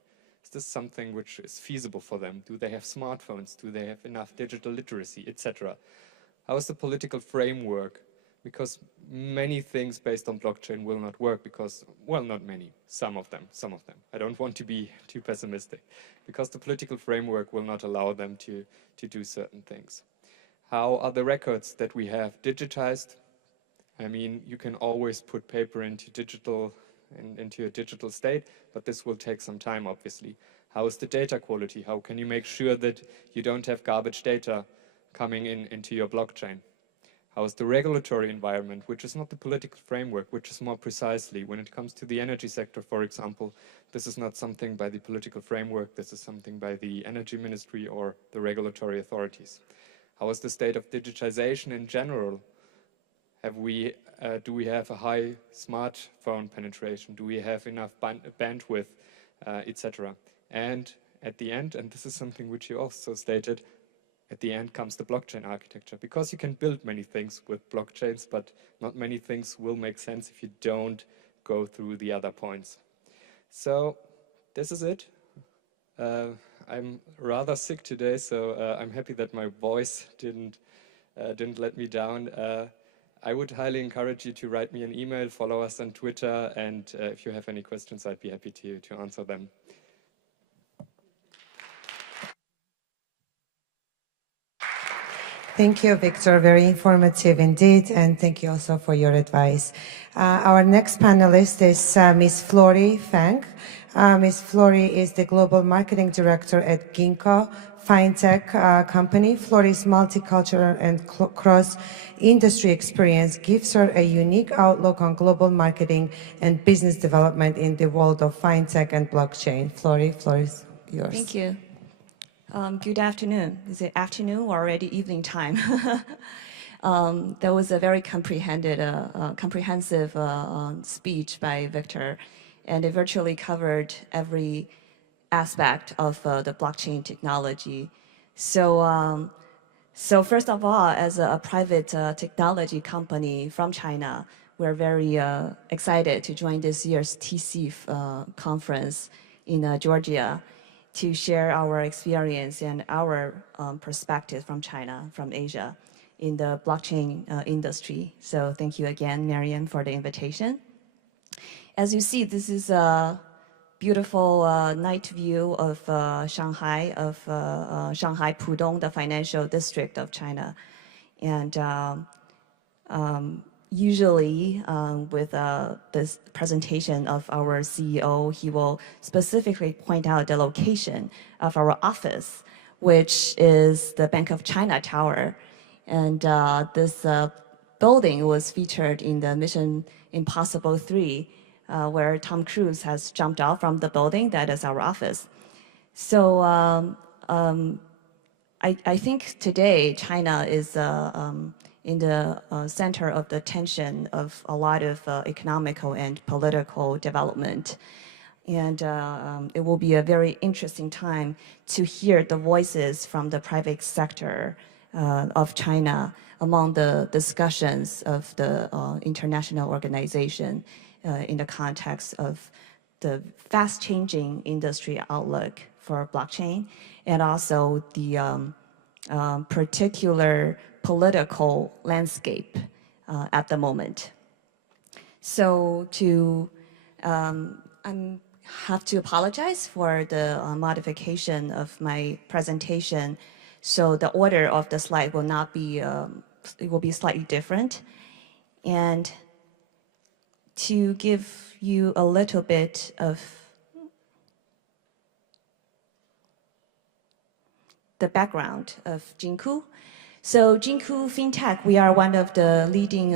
Is this something which is feasible for them? Do they have smartphones? Do they have enough digital literacy, etc.? How is the political framework? Because many things based on blockchain will not work because, well, not many, some of them. I don't want to be too pessimistic, because the political framework will not allow them to do certain things. How are the records that we have digitized? I mean, you can always put paper into a digital state, but this will take some time, obviously. How is the data quality? How can you make sure that you don't have garbage data coming into your blockchain? How is the regulatory environment, which is not the political framework, which is more precisely, when it comes to the energy sector, for example, this is not something by the political framework, this is something by the energy ministry or the regulatory authorities. How is the state of digitization in general? Do we have a high smartphone penetration? Do we have enough bandwidth, etc.? And at the end, and this is something which you also stated, at the end comes the blockchain architecture, because you can build many things with blockchains, but not many things will make sense if you don't go through the other points. So this is it. I'm rather sick today, so I'm happy that my voice didn't let me down. I would highly encourage you to write me an email, follow us on Twitter, and if you have any questions, I'd be happy to answer them. Thank you, Victor. Very informative indeed, and thank you also for your advice. Our next panelist is Ms. Flori Fang. Ms. Flori is the Global Marketing Director at Ginkgo Fintech company. Flori's multicultural and cross-industry experience gives her a unique outlook on global marketing and business development in the world of fintech and blockchain. Flori, floor is yours. Thank you. Good afternoon. Is it afternoon or already evening time? That was a very comprehensive speech by Victor, and it virtually covered every aspect of the blockchain technology. So first of all, as a private technology company from China, we're very excited to join this year's TISIFF conference in Georgia, to share our experience and our perspective from China, from Asia, in the blockchain industry. So thank you again, Mariam, for the invitation. As you see, this is a beautiful night view of Shanghai, Shanghai Pudong, the financial district of China. And usually, with this presentation of our CEO, he will specifically point out the location of our office, which is the Bank of China Tower. And this building was featured in the Mission Impossible 3, where Tom Cruise has jumped off from the building. That is our office. So I think today China is in the center of the tension of a lot of economical and political development. And it will be a very interesting time to hear the voices from the private sector of China among the discussions of the international organization in the context of the fast-changing industry outlook for blockchain, and also the particular political landscape at the moment. So I have to apologize for the modification of my presentation. So the order of the slide will not be, it will be slightly different. And to give you a little bit of the background of Ginkgo. So Ginkgo Fintech, we are one of the leading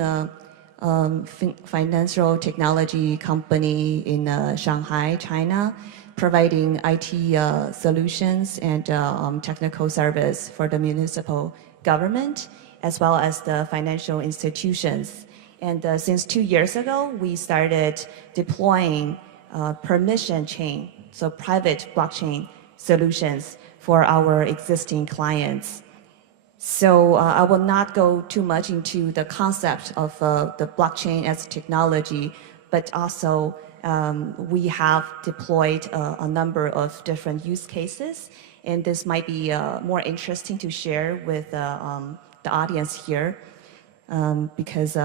financial technology company in Shanghai, China, providing IT solutions and technical service for the municipal government, as well as the financial institutions. And since 2 years ago, we started deploying permission chain, so private blockchain solutions for our existing clients. So I will not go too much into the concept of the blockchain as technology, but also we have deployed a number of different use cases, and this might be more interesting to share with the audience here, because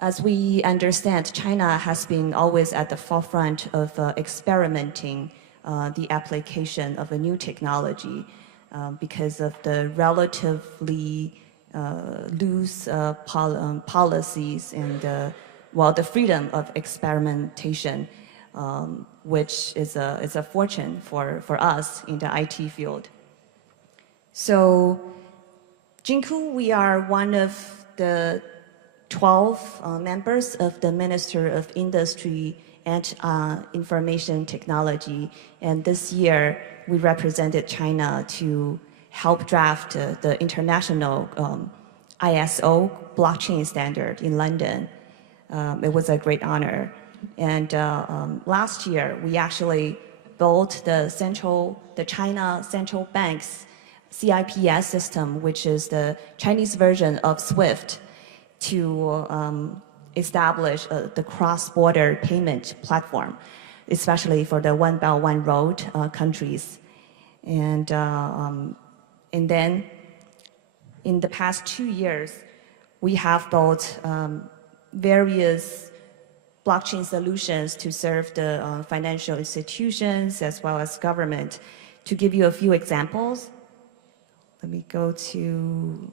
as we understand, China has been always at the forefront of experimenting the application of a new technology because of the relatively loose policies and the freedom of experimentation, which is a fortune for us in the IT field. So Ginkgo, we are one of the 12 members of the Minister of Industry and Information Technology, and this year we represented China to help draft the international ISO blockchain standard in London. It was a great honor. And last year we actually built the China Central Bank's CIPS system, which is the Chinese version of SWIFT, to establish the cross-border payment platform, especially for the One Belt, One Road countries. And then in the past 2 years, we have built various blockchain solutions to serve the financial institutions as well as government. To give you a few examples, let me go to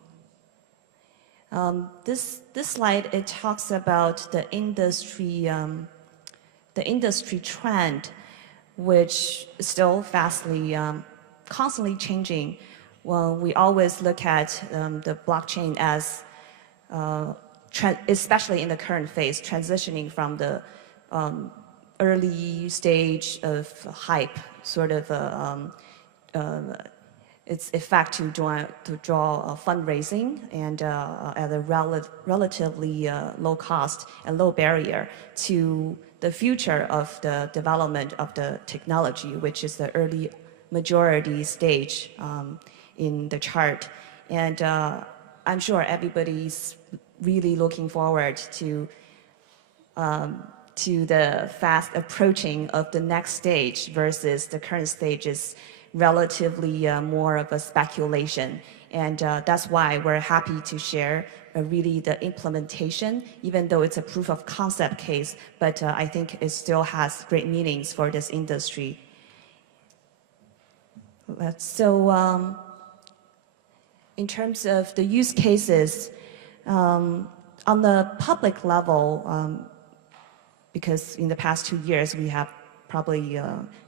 This slide, it talks about the industry trend, which is still constantly changing. Well, we always look at the blockchain as, especially in the current phase, transitioning from the early stage of hype, sort of its effect to draw fundraising and at a relatively low cost and low barrier, to the future of the development of the technology, which is the early majority stage in the chart. And I'm sure everybody's really looking forward to the fast approaching of the next stage versus the current stage is relatively more of a speculation. And that's why we're happy to share really the implementation, even though it's a proof of concept case, but I think it still has great meanings for this industry. So in terms of the use cases, on the public level, because in the past 2 years we have probably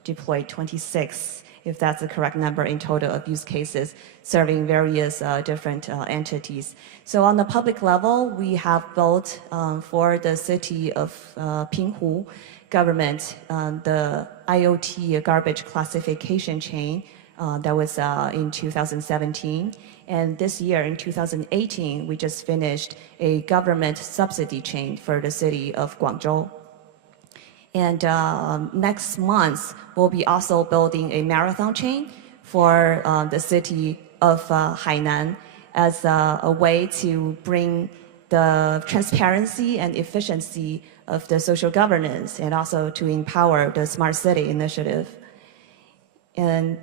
deployed 26, if that's the correct number, in total of use cases serving various different entities. So on the public level, we have built for the city of Pinghu government the IoT garbage classification chain that was in 2017. And this year, in 2018, we just finished a government subsidy chain for the city of Guangzhou. And next month, we'll be also building a marathon chain for the city of Hainan as a way to bring the transparency and efficiency of the social governance and also to empower the smart city initiative. And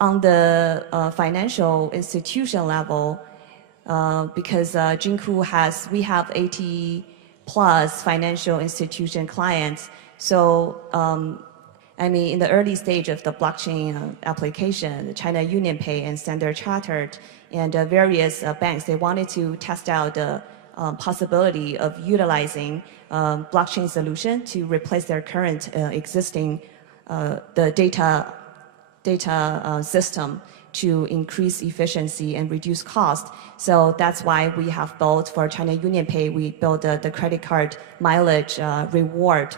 on the financial institution level, because Jinku we have 80 plus financial institution clients. So, I mean, in the early stage of the blockchain application, China UnionPay and Standard Chartered and various banks, they wanted to test out the possibility of utilizing blockchain solution to replace their current existing the data system to increase efficiency and reduce cost. So that's why we have built for China UnionPay, we built the credit card mileage reward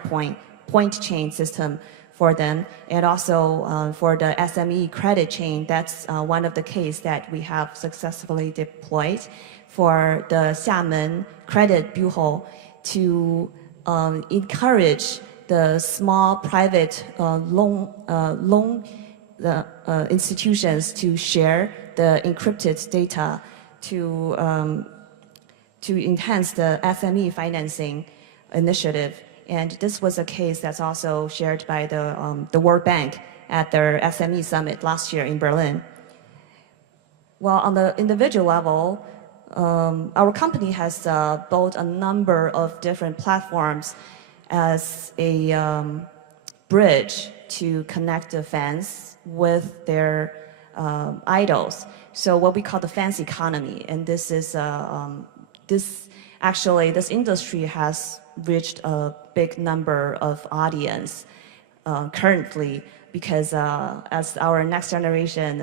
point chain system for them. And also for the SME credit chain, that's one of the cases that we have successfully deployed for the Xiamen Credit Bureau to encourage the small private loan institutions to share the encrypted data to enhance the SME financing initiative. And this was a case that's also shared by the World Bank at their SME summit last year in Berlin. Well, on the individual level, our company has built a number of different platforms as a bridge to connect the fans with their idols. So what we call the fans economy, and this is this industry has reached a big number of audience currently, because as our next generation,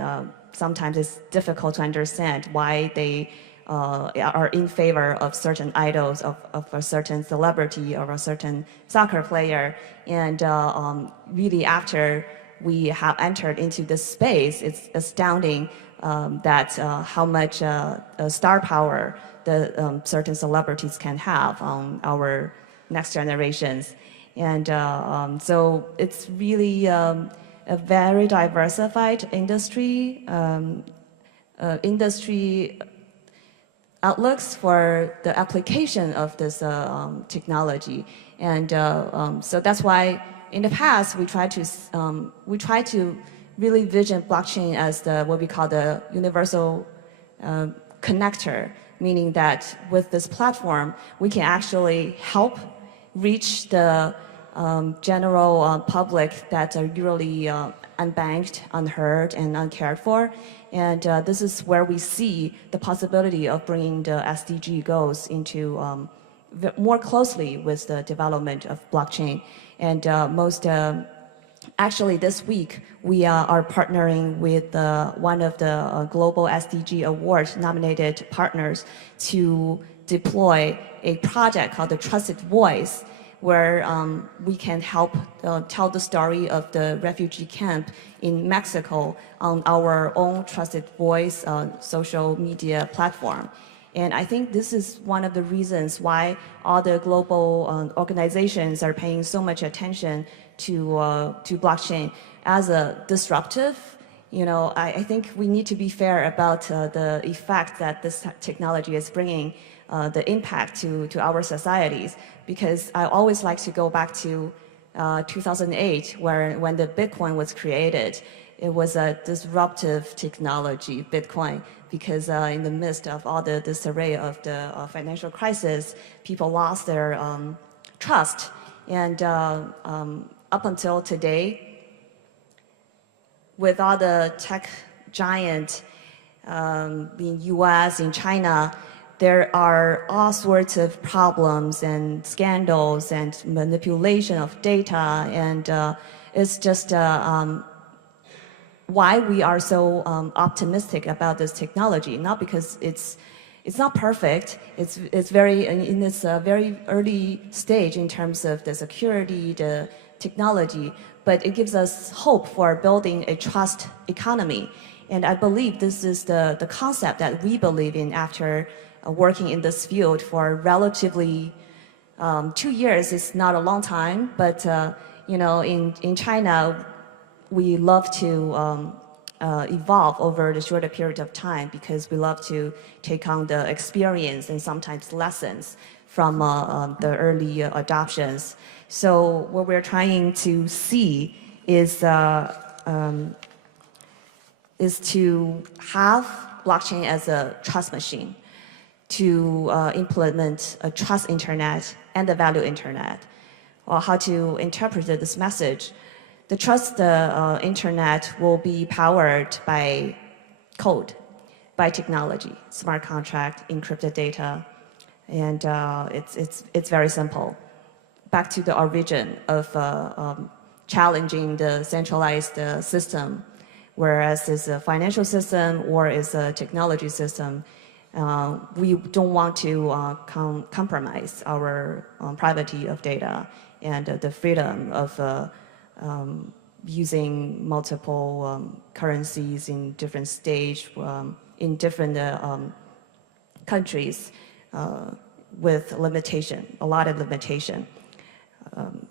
sometimes it's difficult to understand why they are in favor of certain idols, of a certain celebrity or a certain soccer player. And really after we have entered into this space, it's astounding that how much star power the certain celebrities can have on our next generations. And so it's really a very diversified industry outlooks for the application of this technology. And so that's why in the past we try to really vision blockchain as what we call the universal connector, meaning that with this platform we can actually help reach the general public that are usually unbanked, unheard, and uncared for. And this is where we see the possibility of bringing the SDG goals into more closely with the development of blockchain. And actually this week, we are partnering with one of the Global SDG Award nominated partners to deploy a project called the Trusted Voice, where we can help tell the story of the refugee camp in Mexico on our own Trusted Voice social media platform. And I think this is one of the reasons why all the global organizations are paying so much attention to blockchain as a disruptive. You know, I think we need to be fair about the effect that this technology is bringing, the impact to our societies, because I always like to go back to 2008, when the Bitcoin was created. It was a disruptive technology, Bitcoin, because in the midst of all the disarray of the financial crisis, people lost their trust. And up until today, with all the tech giants in US, in China, there are all sorts of problems and scandals and manipulation of data, and it's just why we are so optimistic about this technology. Not because it's not perfect. It's very in its very early stage in terms of the security, the technology, but it gives us hope for building a trust economy. And I believe this is the concept that we believe in after working in this field for relatively 2 years. Is not a long time, but you know, in China, we love to evolve over the shorter period of time because we love to take on the experience and sometimes lessons from the early adoptions. So what we're trying to see is to have blockchain as a trust machine, to implement a trust internet and a value internet, or how to interpret this message. The trust internet will be powered by code, by technology, smart contract, encrypted data, and it's very simple. Back to the origin of challenging the centralized system, whereas it's a financial system or it's a technology system, we don't want to compromise our privacy of data and the freedom of using multiple currencies in different stage, in different countries with limitation, a lot of limitation,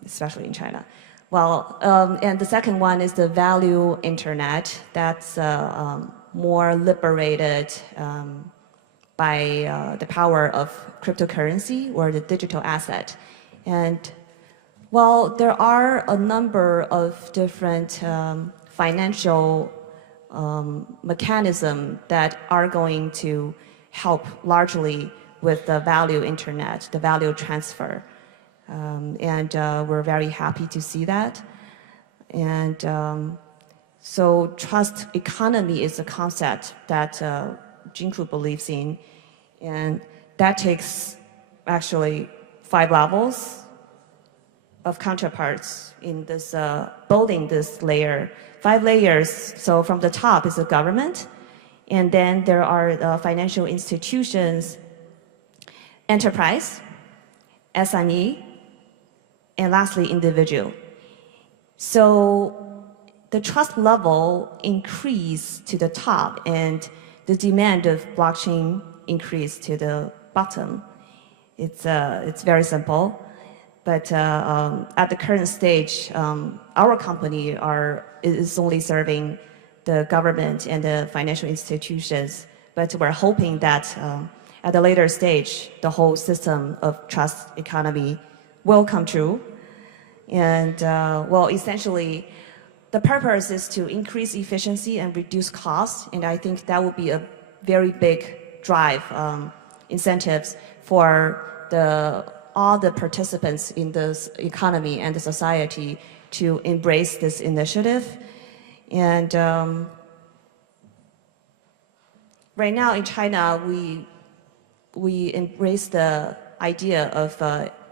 especially in China. Well, and the second one is the value internet. That's more liberated by the power of cryptocurrency or the digital asset. And well, there are a number of different financial mechanisms that are going to help largely with the value internet, the value transfer. And we're very happy to see that. And so trust economy is a concept that Jingku believes in. And that takes actually 5 levels of counterparts in this building this layer, 5 layers. So from the top is the government, and then there are financial institutions, enterprise, SME, and lastly individual. So the trust level increased to the top, and the demand of blockchain increased to the bottom. It's very simple. But at the current stage, our company is only serving the government and the financial institutions. But we're hoping that at a later stage, the whole system of trust economy will come true. And well, essentially, the purpose is to increase efficiency and reduce costs. And I think that will be a very big drive, incentives for the all the participants in this economy and the society to embrace this initiative. And right now in China, we embrace the idea of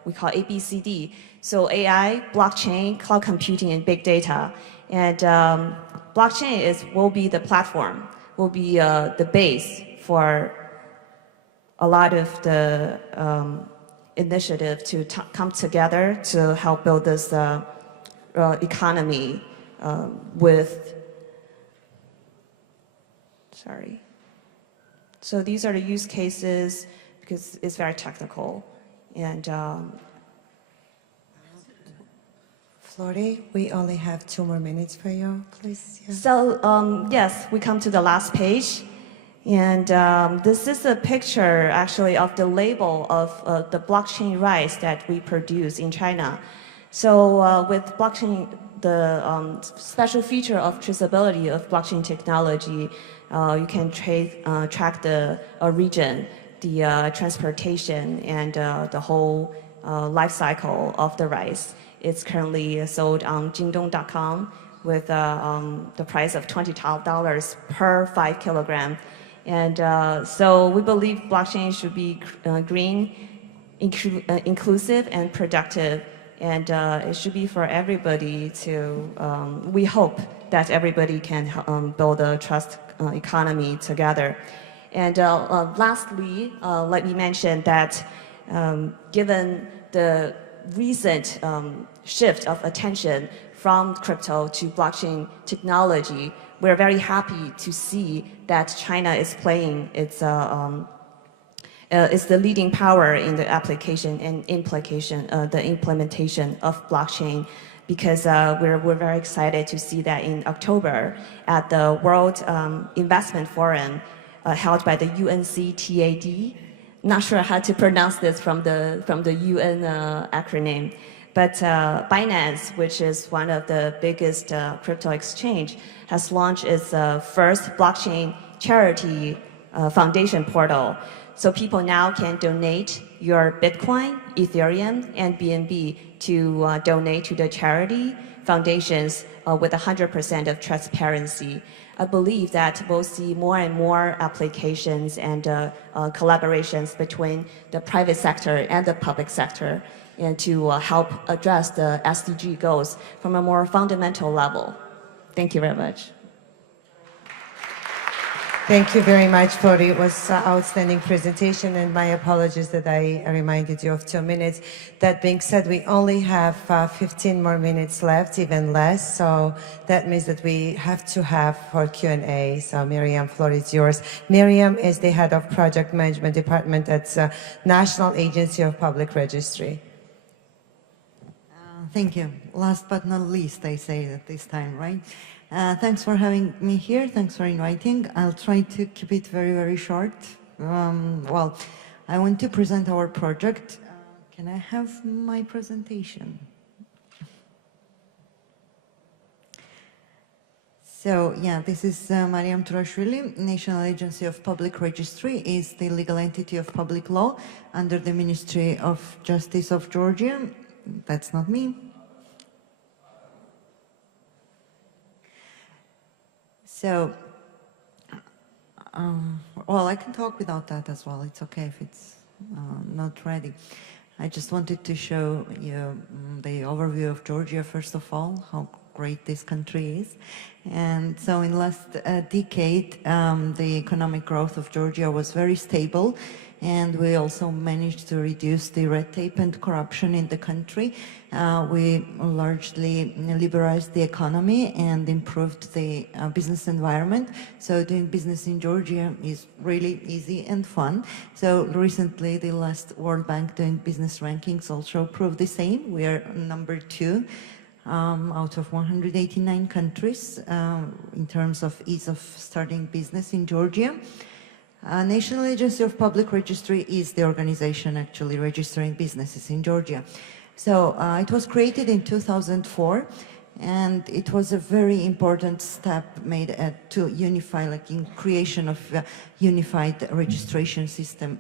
we call ABCD. So AI, blockchain, cloud computing, and big data. And blockchain will be the platform, will be the base for a lot of the initiative to come together to help build this economy with, So these are the use cases because it's very technical. And Flori, we only have 2 more minutes for you, please. Yeah. So yes, we come to the last page. And this is a picture actually of the label of the blockchain rice that we produce in China. So with blockchain, the special feature of traceability of blockchain technology, you can track the region, the transportation, and the whole life cycle of the rice. It's currently sold on Jingdong.com with the price of $20 per 5 kilogram. And so we believe blockchain should be green, inclusive, and productive. And it should be for everybody to, we hope that everybody can build a trust economy together. And lastly, let me mention that given the recent shift of attention from crypto to blockchain technology, we're very happy to see that China is playing is the leading power in the application and the implementation of blockchain, because we're very excited to see that in October at the World Investment Forum held by the UNCTAD. Not sure how to pronounce this from the UN acronym. But Binance, which is one of the biggest crypto exchange, has launched its first blockchain charity foundation portal. So people now can donate your Bitcoin, Ethereum, and BNB to donate to the charity foundations with 100% of transparency. I believe that we'll see more and more applications and collaborations between the private sector and the public sector, and to help address the SDG goals from a more fundamental level. Thank you very much. Thank you very much, Flori. It was an outstanding presentation, and my apologies that I reminded you of 2 minutes. That being said, we only have 15 more minutes left, even less, so that means that we have to have for Q&A. So Miriam, floor is yours. Miriam is the head of project management department at National Agency of Public Registry. Thank you. Last but not least, I say at this time, right? Thanks for having me here. Thanks for inviting. I'll try to keep it very, very short. Well, I want to present our project. Can I have my presentation? So, yeah, this is Mariam Turashvili. National Agency of Public Registry is the legal entity of public law under the Ministry of Justice of Georgia. That's not me. So, well, I can talk without that as well. It's okay if it's not ready. I just wanted to show you the overview of Georgia, first of all, how great this country is. And so in the last decade, the economic growth of Georgia was very stable, and we also managed to reduce the red tape and corruption in the country. We largely liberalized the economy and improved the business environment. So doing business in Georgia is really easy and fun. So recently, the last World Bank Doing Business rankings also proved the same. We are number 2 out of 189 countries in terms of ease of starting business in Georgia. National Agency of Public Registry is the organization actually registering businesses in Georgia. So it was created in 2004, And it was a very important step made to unify, like in creation of a unified registration system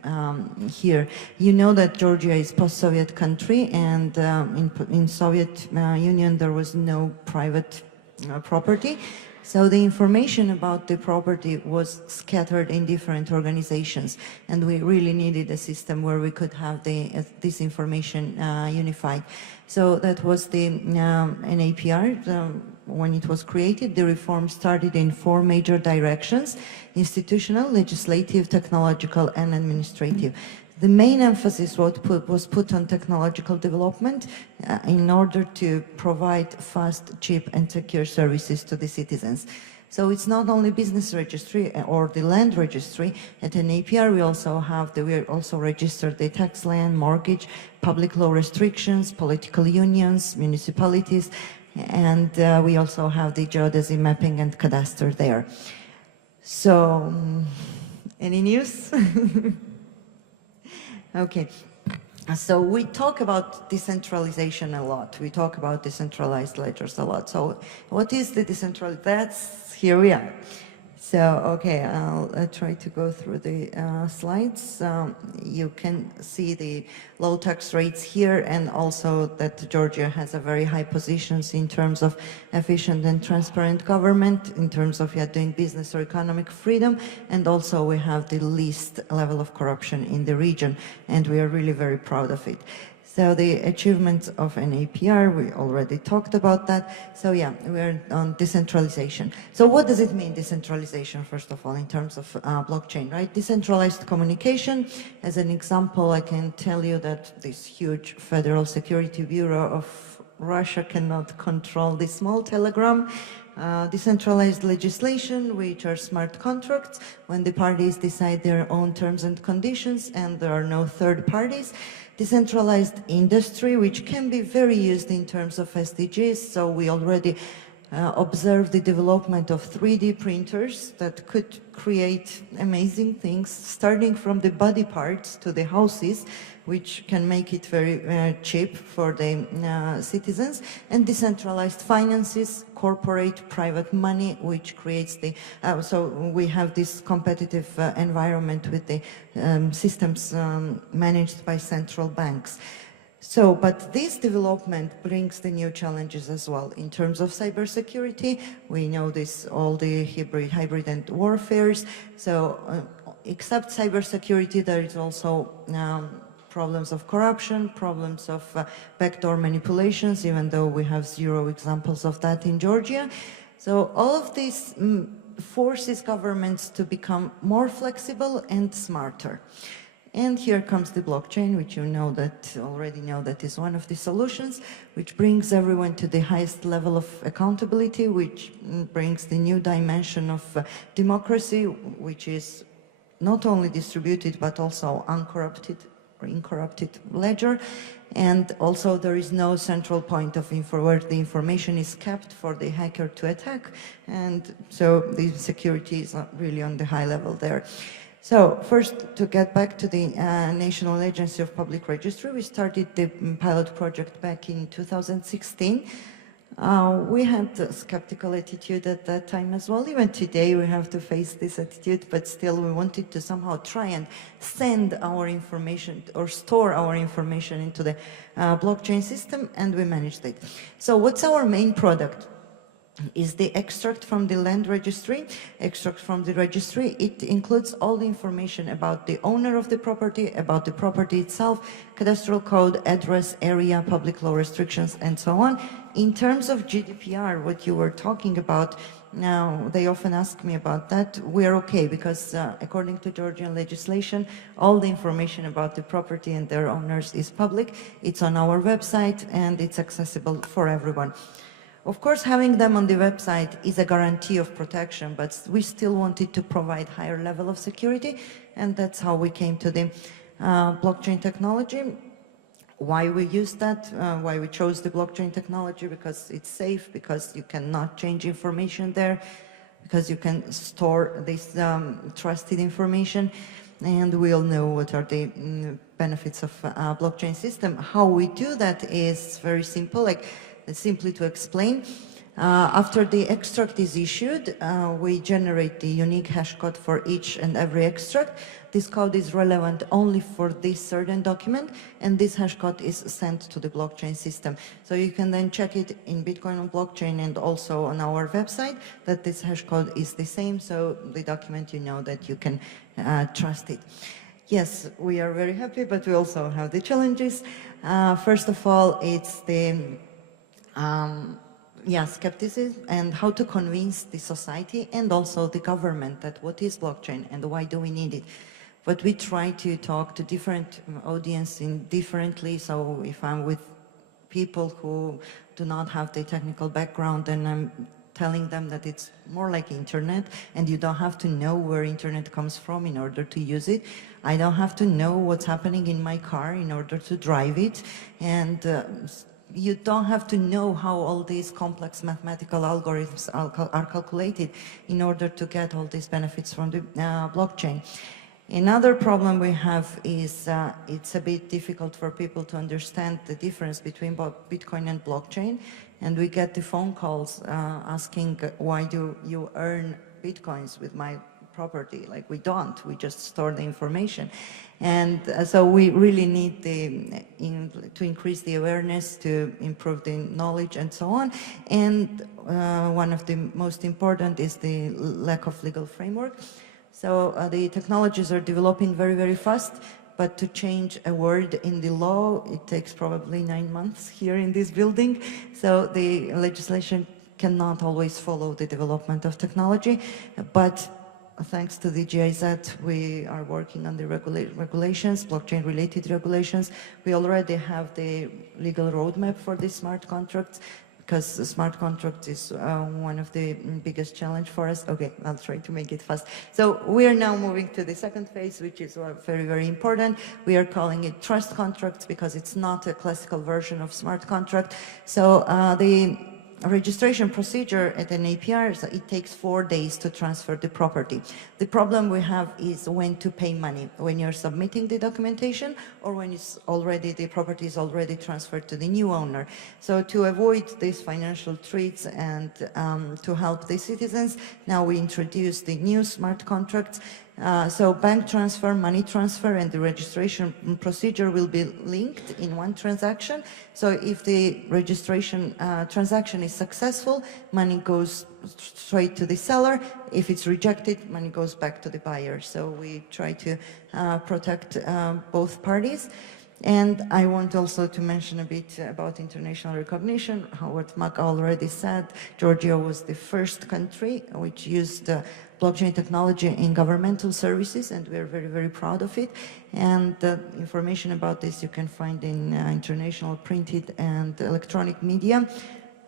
here. You know that Georgia is post-Soviet country, and in Soviet Union there was no private property. So the information about the property was scattered in different organizations, and we really needed a system where we could have this information unified. So that was an APR. When it was created, the reform started in 4 major directions: institutional, legislative, technological, and administrative. The main emphasis was put on technological development in order to provide fast, cheap, and secure services to the citizens. So it's not only business registry or the land registry. At an APR, we also registered the tax, land, mortgage, public law restrictions, political unions, municipalities, and we also have the geodesy mapping and cadastre there. So, any news? Okay, so we talk about decentralization a lot. We talk about decentralized ledgers a lot. So what is the decentralized? Here we are. So, okay, I'll try to go through the slides. You can see the low tax rates here, and also that Georgia has a very high positions in terms of efficient and transparent government, in terms of doing business or economic freedom, and also we have the least level of corruption in the region, and we are really very proud of it. So the achievements of an APR, we already talked about that. So yeah, we're on decentralization. So what does it mean, decentralization, first of all, in terms of blockchain, right? Decentralized communication. As an example, I can tell you that this huge Federal Security Bureau of Russia cannot control the small telegram. Decentralized legislation, which are smart contracts, when the parties decide their own terms and conditions and there are no third parties. Decentralized industry, which can be very used in terms of SDGs. So we already observed the development of 3D printers that could create amazing things, starting from the body parts to the houses, which can make it very cheap for the citizens. And decentralized finances, corporate private money, which creates the, so we have this competitive environment with the systems managed by central banks. So, but this development brings the new challenges as well. In terms of cybersecurity, we know this, all the hybrid and warfares. So, except cybersecurity, there is also problems of corruption, problems of backdoor manipulations, even though we have 0 examples of that in Georgia. So all of these forces governments to become more flexible and smarter. And here comes the blockchain, which you know that, already know that is one of the solutions, which brings everyone to the highest level of accountability, which brings the new dimension of democracy, which is not only distributed, but also uncorrupted or incorrupted ledger. And also there is no central point of where the information is kept for the hacker to attack. And so the security is not really on the high level there. So first, to get back to the National Agency of Public Registry, we started the pilot project back in 2016. We had a skeptical attitude at that time as well. Even today we have to face this attitude, but still we wanted to somehow try and send our information or store our information into the blockchain system, and we managed it. So what's our main product? Is the extract from the land registry, extract from the registry. It includes all the information about the owner of the property, about the property itself, cadastral code, address, area, public law restrictions, and so on. In terms of GDPR, what you were talking about, now they often ask me about that. We're okay because according to Georgian legislation, all the information about the property and their owners is public. It's on our website and it's accessible for everyone. Of course, having them on the website is a guarantee of protection, but we still wanted to provide higher level of security, and that's how we came to the blockchain technology. Why we used that, why we chose the blockchain technology, because it's safe, because you cannot change information there, because you can store this trusted information, and we all know what are the benefits of a blockchain system. How we do that is very simple. Like, simply to explain, after the extract is issued, we generate the unique hash code for each and every extract. This code is relevant only for this certain document, and this hash code is sent to the blockchain system. So you can then check it in Bitcoin on blockchain and also on our website that this hash code is the same, so the document, you know that you can trust it. Yes, we are very happy, but we also have the challenges. First of all, it's the skepticism and how to convince the society and also the government that what is blockchain and why do we need it. But we try to talk to different audiences differently. So if I'm with people who do not have the technical background, then I'm telling them that it's more like internet and you don't have to know where internet comes from in order to use it. I don't have to know what's happening in my car in order to drive it. And you don't have to know how all these complex mathematical algorithms are calculated in order to get all these benefits from the blockchain. Another problem we have is it's a bit difficult for people to understand the difference between Bitcoin and blockchain. And we get the phone calls asking, why do you earn Bitcoins with my property? Like, we don't, we just store the information. And so we really need to increase the awareness, to improve the knowledge and so on. And one of the most important is the lack of legal framework. So the technologies are developing very, very fast, but to change a word in the law, it takes probably 9 months here in this building. So the legislation cannot always follow the development of technology, but thanks to the GIZ, we are working on the regulations, blockchain-related regulations. We already have the legal roadmap for the smart contracts, because the smart contract is one of the biggest challenge for us. Okay, I'll try to make it fast. So we are now moving to the second phase, which is very, very important. We are calling it trust contracts because it's not a classical version of smart contract. So the registration procedure at an APR, so it takes 4 days to transfer the property. The problem we have is when to pay money, when you're submitting the documentation or when it's already, the property is already transferred to the new owner. So to avoid these financial treats and to help the citizens, now we introduce the new smart contracts. So bank transfer, money transfer, and the registration procedure will be linked in one transaction. So if the registration transaction is successful, money goes straight to the seller. If it's rejected, money goes back to the buyer. So we try to protect both parties. And I want also to mention a bit about international recognition. What Mark already said, Georgia was the first country which used blockchain technology in governmental services, and we're very, very proud of it. And information about this you can find in international printed and electronic media.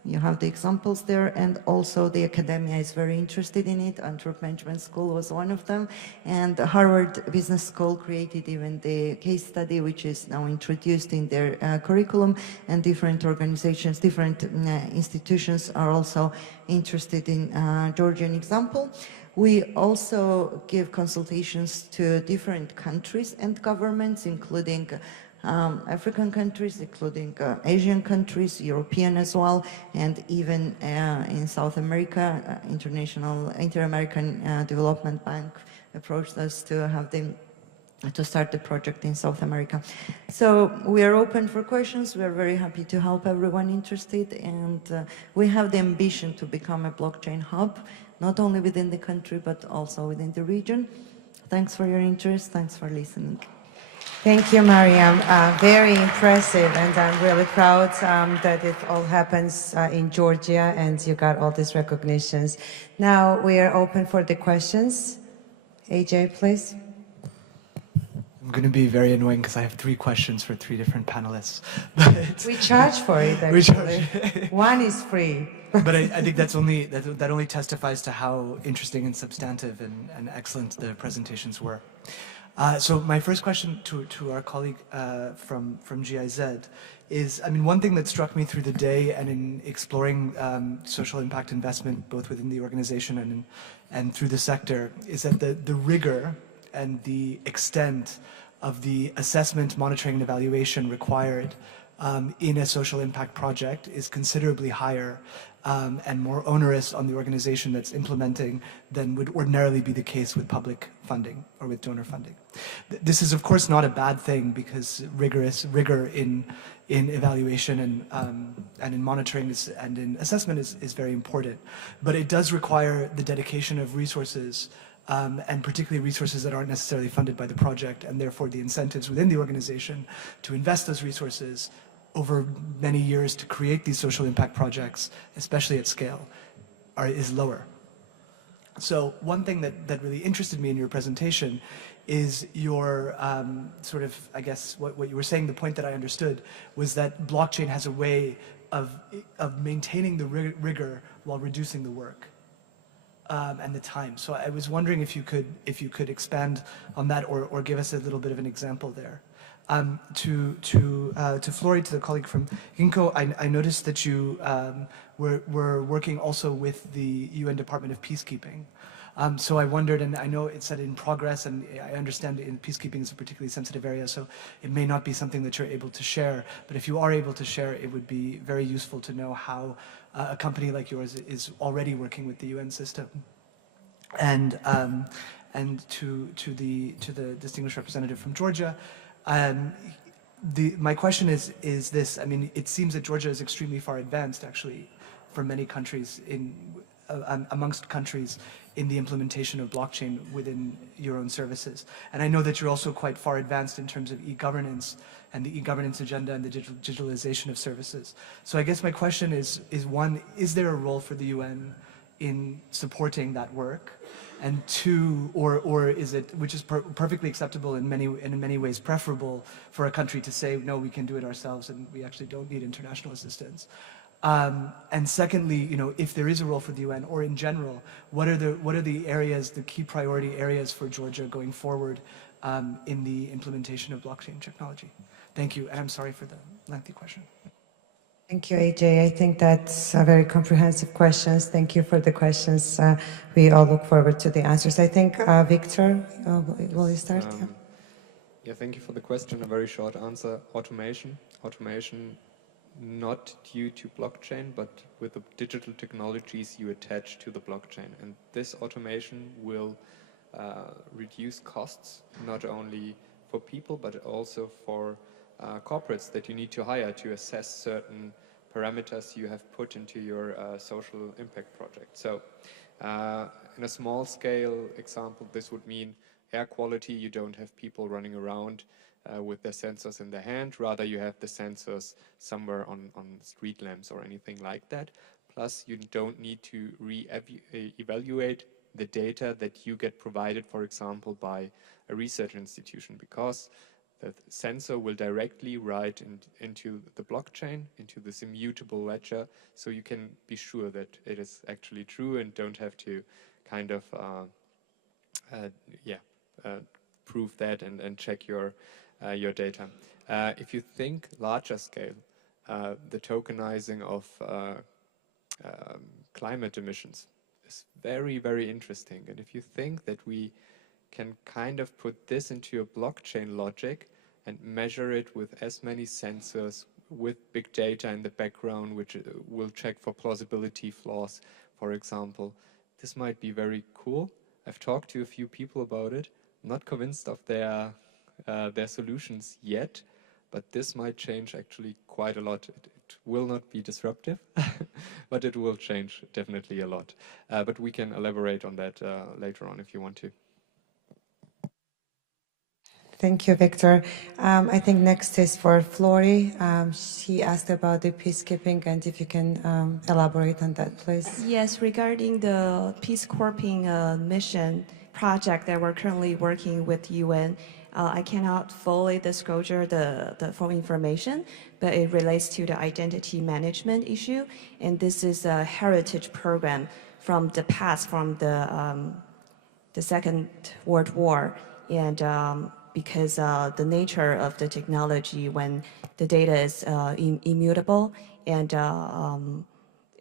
You have the examples there, and also the academia is very interested in it. Antwerp Management School was one of them, and Harvard Business School created even the case study, which is now introduced in their curriculum, and different organizations, different institutions are also interested in Georgian example. We also give consultations to different countries and governments, including African countries, including Asian countries, European as well, and even in South America, Inter-American Development Bank approached us to have them to start the project in South America. So we are open for questions. We are very happy to help everyone interested, and we have the ambition to become a blockchain hub, not only within the country, but also within the region. Thanks for your interest. Thanks for listening. Thank you, Mariam. Very impressive, and I'm really proud that it all happens in Georgia and you got all these recognitions. Now we are open for the questions. AJ, please. I'm going to be very annoying because I have 3 questions for 3 different panelists. But we charge for it, actually. We charge. One is free. But I think that only testifies to how interesting and substantive and excellent the presentations were. So my first question to our colleague from GIZ is, I mean, one thing that struck me through the day and in exploring social impact investment, both within the organization and through the sector, is that the rigor and the extent of the assessment, monitoring, and evaluation required in a social impact project is considerably higher and more onerous on the organization that's implementing than would ordinarily be the case with public funding or with donor funding. This is, of course, not a bad thing, because rigor in evaluation and in monitoring and in assessment is very important. But it does require the dedication of resources, and particularly resources that aren't necessarily funded by the project, and therefore the incentives within the organization to invest those resources over many years to create these social impact projects, especially at scale, is lower. So one thing that really interested me in your presentation is your sort of, I guess, what you were saying, the point that I understood was that blockchain has a way of maintaining the rigor while reducing the work and the time. So I was wondering if you could expand on that or give us a little bit of an example there. To Flori, to the colleague from Ginkgo, I noticed that you were working also with the UN Department of Peacekeeping. So I wondered, and I know it said in progress, and I understand in peacekeeping is a particularly sensitive area, so it may not be something that you're able to share, but if you are able to share, it would be very useful to know how a company like yours is already working with the UN system. And to the distinguished representative from Georgia, my question is this. I mean, it seems that Georgia is extremely far advanced, actually, for many countries, amongst countries in the implementation of blockchain within your own services. And I know that you're also quite far advanced in terms of e-governance and the e-governance agenda and the digitalization of services. So I guess my question is one, is there a role for the UN in supporting that work? And two, or is it, which is perfectly acceptable in many ways preferable for a country to say, no, we can do it ourselves and we actually don't need international assistance. And secondly, you know, if there is a role for the UN, or in general, what are the areas, the key priority areas for Georgia going forward in the implementation of blockchain technology? Thank you, and I'm sorry for the lengthy question. Thank you, AJ. I think that's a very comprehensive questions. Thank you for the questions. We all look forward to the answers. I think, Victor, will you start? Yeah, thank you for the question. A very short answer. Automation. Automation, not due to blockchain, but with the digital technologies you attach to the blockchain. And this automation will reduce costs, not only for people, but also for corporates that you need to hire to assess certain parameters you have put into your social impact project. So in a small scale example, this would mean air quality. You don't have people running around with their sensors in their hand. Rather, you have the sensors somewhere on street lamps or anything like that. Plus, you don't need to evaluate the data that you get provided, for example, by a research institution, because the sensor will directly write into the blockchain, into this immutable ledger, so you can be sure that it is actually true and don't have to kind of prove that and check your data. If you think larger scale, the tokenizing of climate emissions is very, very interesting. And if you think that we can kind of put this into a blockchain logic and measure it with as many sensors, with big data in the background, which will check for plausibility flaws, for example, this might be very cool. I've talked to a few people about it. I'm not convinced of their solutions yet, but this might change actually quite a lot. It will not be disruptive, but it will change definitely a lot. But we can elaborate on that later on if you want to. Thank you, Victor. I think next is for Flori. She asked about the peacekeeping, and if you can elaborate on that, please. Yes, regarding the Peace Corping mission project that we're currently working with UN, I cannot fully disclose the full information, but it relates to the identity management issue, and this is a heritage program from the past, from the Second World War, and because the nature of the technology, when the data is immutable and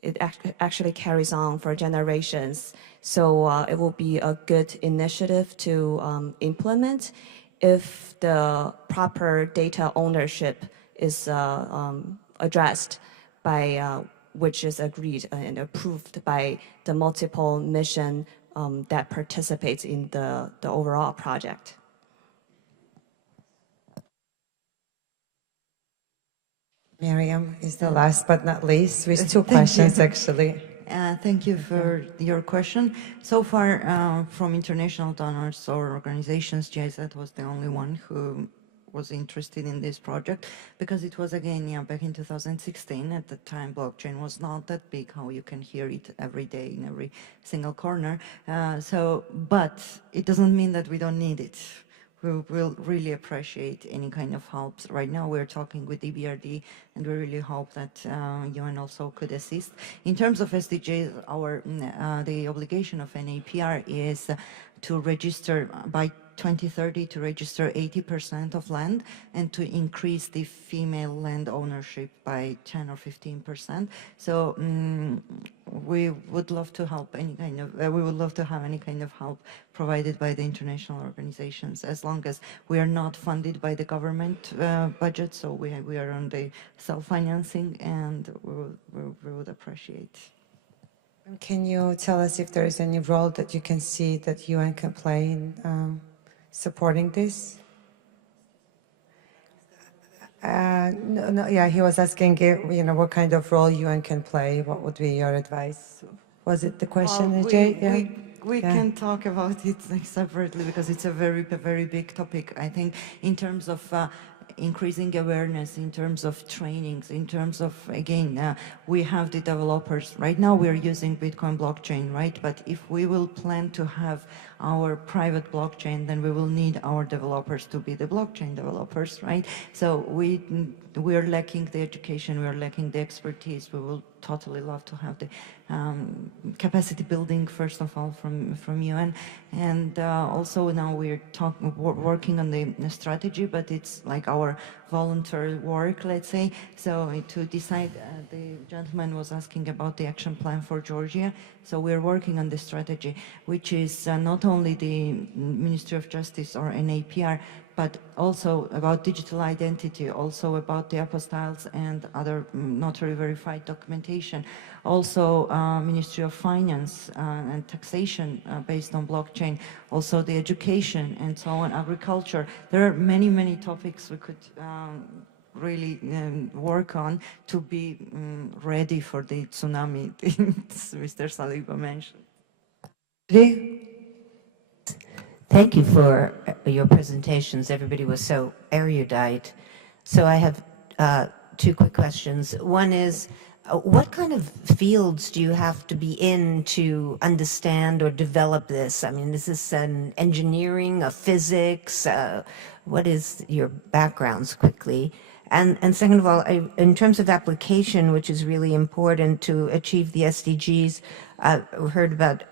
it actually carries on for generations. So it will be a good initiative to implement if the proper data ownership is addressed by which is agreed and approved by the multiple mission that participates in the overall project. Miriam is the last but not least, with two questions actually. Thank you for your question. So far, from international donors or organizations, GIZ was the only one who was interested in this project, because it was, again, back in 2016. At the time, blockchain was not that big, how you can hear it every day in every single corner. But it doesn't mean that we don't need it. We will really appreciate any kind of help. Right now we're talking with EBRD, and we really hope that UN also could assist. In terms of SDGs, the obligation of an APR is to register by 2030 to register 80% of land, and to increase the female land ownership by 10 or 15%. So we would love to help any kind of, we would love to have any kind of help provided by the international organizations, as long as we are not funded by the government budget. So we are on the self-financing, and we would appreciate. Can you tell us if there is any role that you can see that UN can play in supporting this? No, yeah, he was asking, what kind of role UN can play. What would be your advice? Was it the question, Jay? We can talk about it separately, because it's a very, very big topic. I think in terms of increasing awareness, in terms of trainings, in terms of, again, we have the developers. Right now we're using Bitcoin blockchain, right? But if we will plan to have our private blockchain, then we will need our developers to be the blockchain developers, right? So we are lacking the education, we are lacking the expertise. We will totally love to have the capacity building, first of all, from UN. And also now we're working on the strategy, but it's like our voluntary work, let's say. So to decide, the gentleman was asking about the action plan for Georgia. So we're working on the strategy, which is not only the Ministry of Justice or NAPR, but also about digital identity, also about the apostilles and other notary verified documentation, also Ministry of Finance and taxation based on blockchain, also the education and so on, agriculture. There are many, many topics we could really work on to be ready for the tsunami Mr. Saliba mentioned. Thank you for your presentations. Everybody was so erudite. So I have two quick questions. One is, what kind of fields do you have to be in to understand or develop this? I mean, is this an engineering, a physics? What is your backgrounds quickly? And second of all, in terms of application, which is really important to achieve the SDGs, we heard about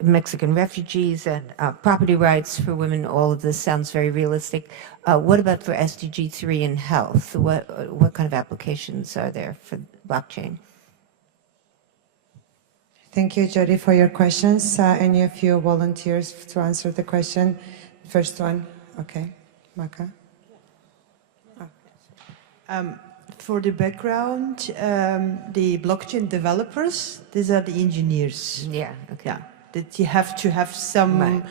Mexican refugees and property rights for women. All of this sounds very realistic. What about for SDG 3 in health? What kind of applications are there for blockchain? Thank you, Jody, for your questions. Any of you volunteers to answer the question? First one, okay, Maka. For the background, the blockchain developers, these are the engineers. Yeah, okay. Yeah, that you have to have some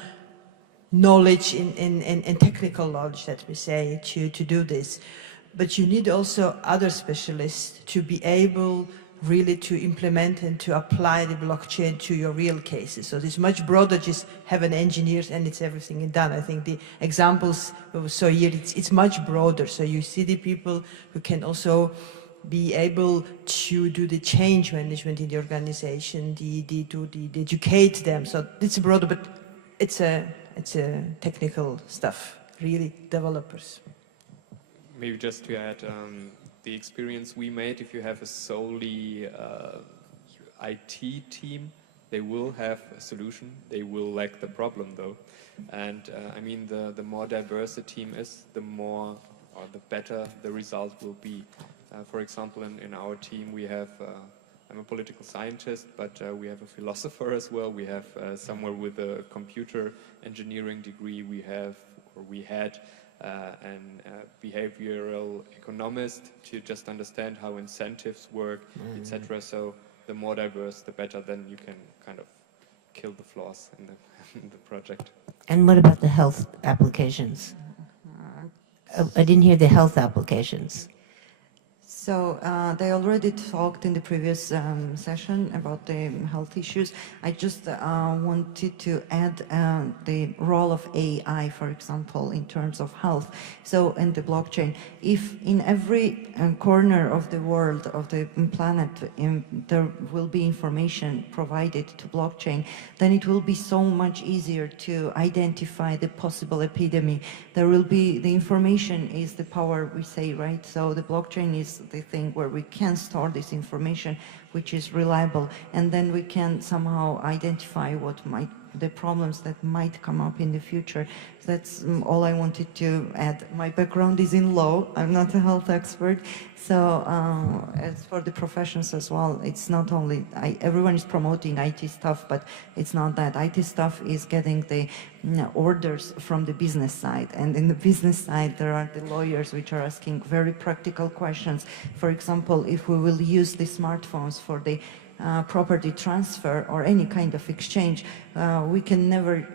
knowledge in technical knowledge, that we say, to do this. But you need also other specialists to be able really to implement and to apply the blockchain to your real cases. So it's much broader, just have an engineer and it's everything done. I think the examples we saw here, it's much broader. So you see the people who can also be able to do the change management in the organization, to educate them. So it's broader, but it's a technical stuff, really, developers. Maybe just to add, the experience we made, if you have a solely IT team, they will have a solution. They will lack the problem, though. And I mean, the more diverse the team is, the more or the better the result will be. For example, in our team, we have, I'm a political scientist, but we have a philosopher as well. We have someone with a computer engineering degree. We have, or we had, an behavioral economist to just understand how incentives work, etc. So the more diverse, the better. Then you can kind of kill the flaws in the project. And what about the health applications? I didn't hear the health applications. So they already talked in the previous session about the health issues. I just wanted to add the role of AI, for example, in terms of health. So in the blockchain, if in every corner of the world, of the planet, there will be information provided to blockchain, then it will be so much easier to identify the possible epidemic. There will be, the information is the power, we say, right? So the blockchain is the thing where we can store this information, which is reliable, and then we can somehow identify what might, the problems that might come up in the future. That's all I wanted to add. My background is in law. I'm not a health expert. So as for the professions as well, it's not only, everyone is promoting IT stuff, but it's not that. IT stuff is getting the orders from the business side. And in the business side, there are the lawyers which are asking very practical questions. For example, if we will use the smartphones for the property transfer or any kind of exchange, we can never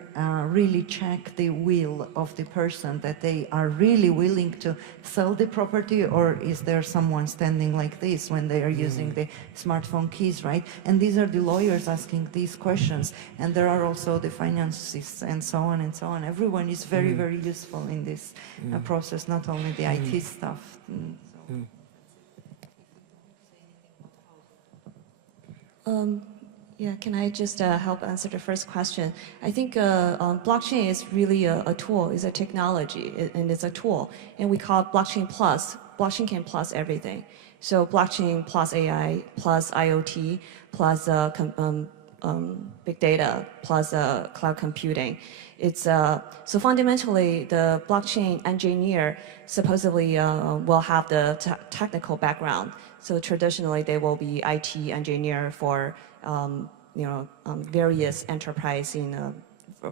really check the will of the person, that they are really willing to sell the property, or is there someone standing like this when they are using the smartphone keys, right? And these are the lawyers asking these questions, and there are also the financists and so on and so on. Everyone is very, very useful in this process, not only the IT stuff. Yeah, can I just help answer the first question? I think blockchain is really a tool, it's a technology, and it's a tool. And we call it blockchain plus. Blockchain can plus everything. So blockchain plus AI, plus IoT, plus big data, plus cloud computing. It's so fundamentally the blockchain engineer supposedly will have the technical background. So traditionally they will be IT engineer for various enterprise in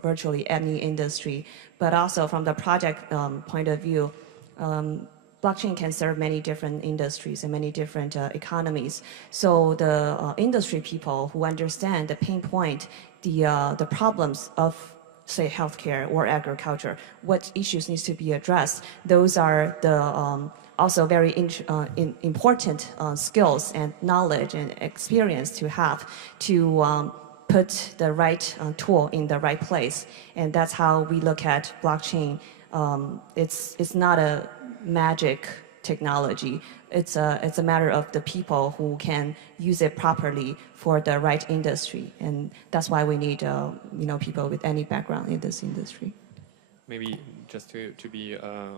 virtually any industry. But also from the project point of view, blockchain can serve many different industries and many different economies. So the industry people who understand the pain point, the problems of, say, healthcare or agriculture, what issues needs to be addressed, those are the also very important skills and knowledge and experience to have to put the right tool in the right place. And that's how we look at blockchain. It's not a magic technology. It's a matter of the people who can use it properly for the right industry. And that's why we need people with any background in this industry. Maybe just to be a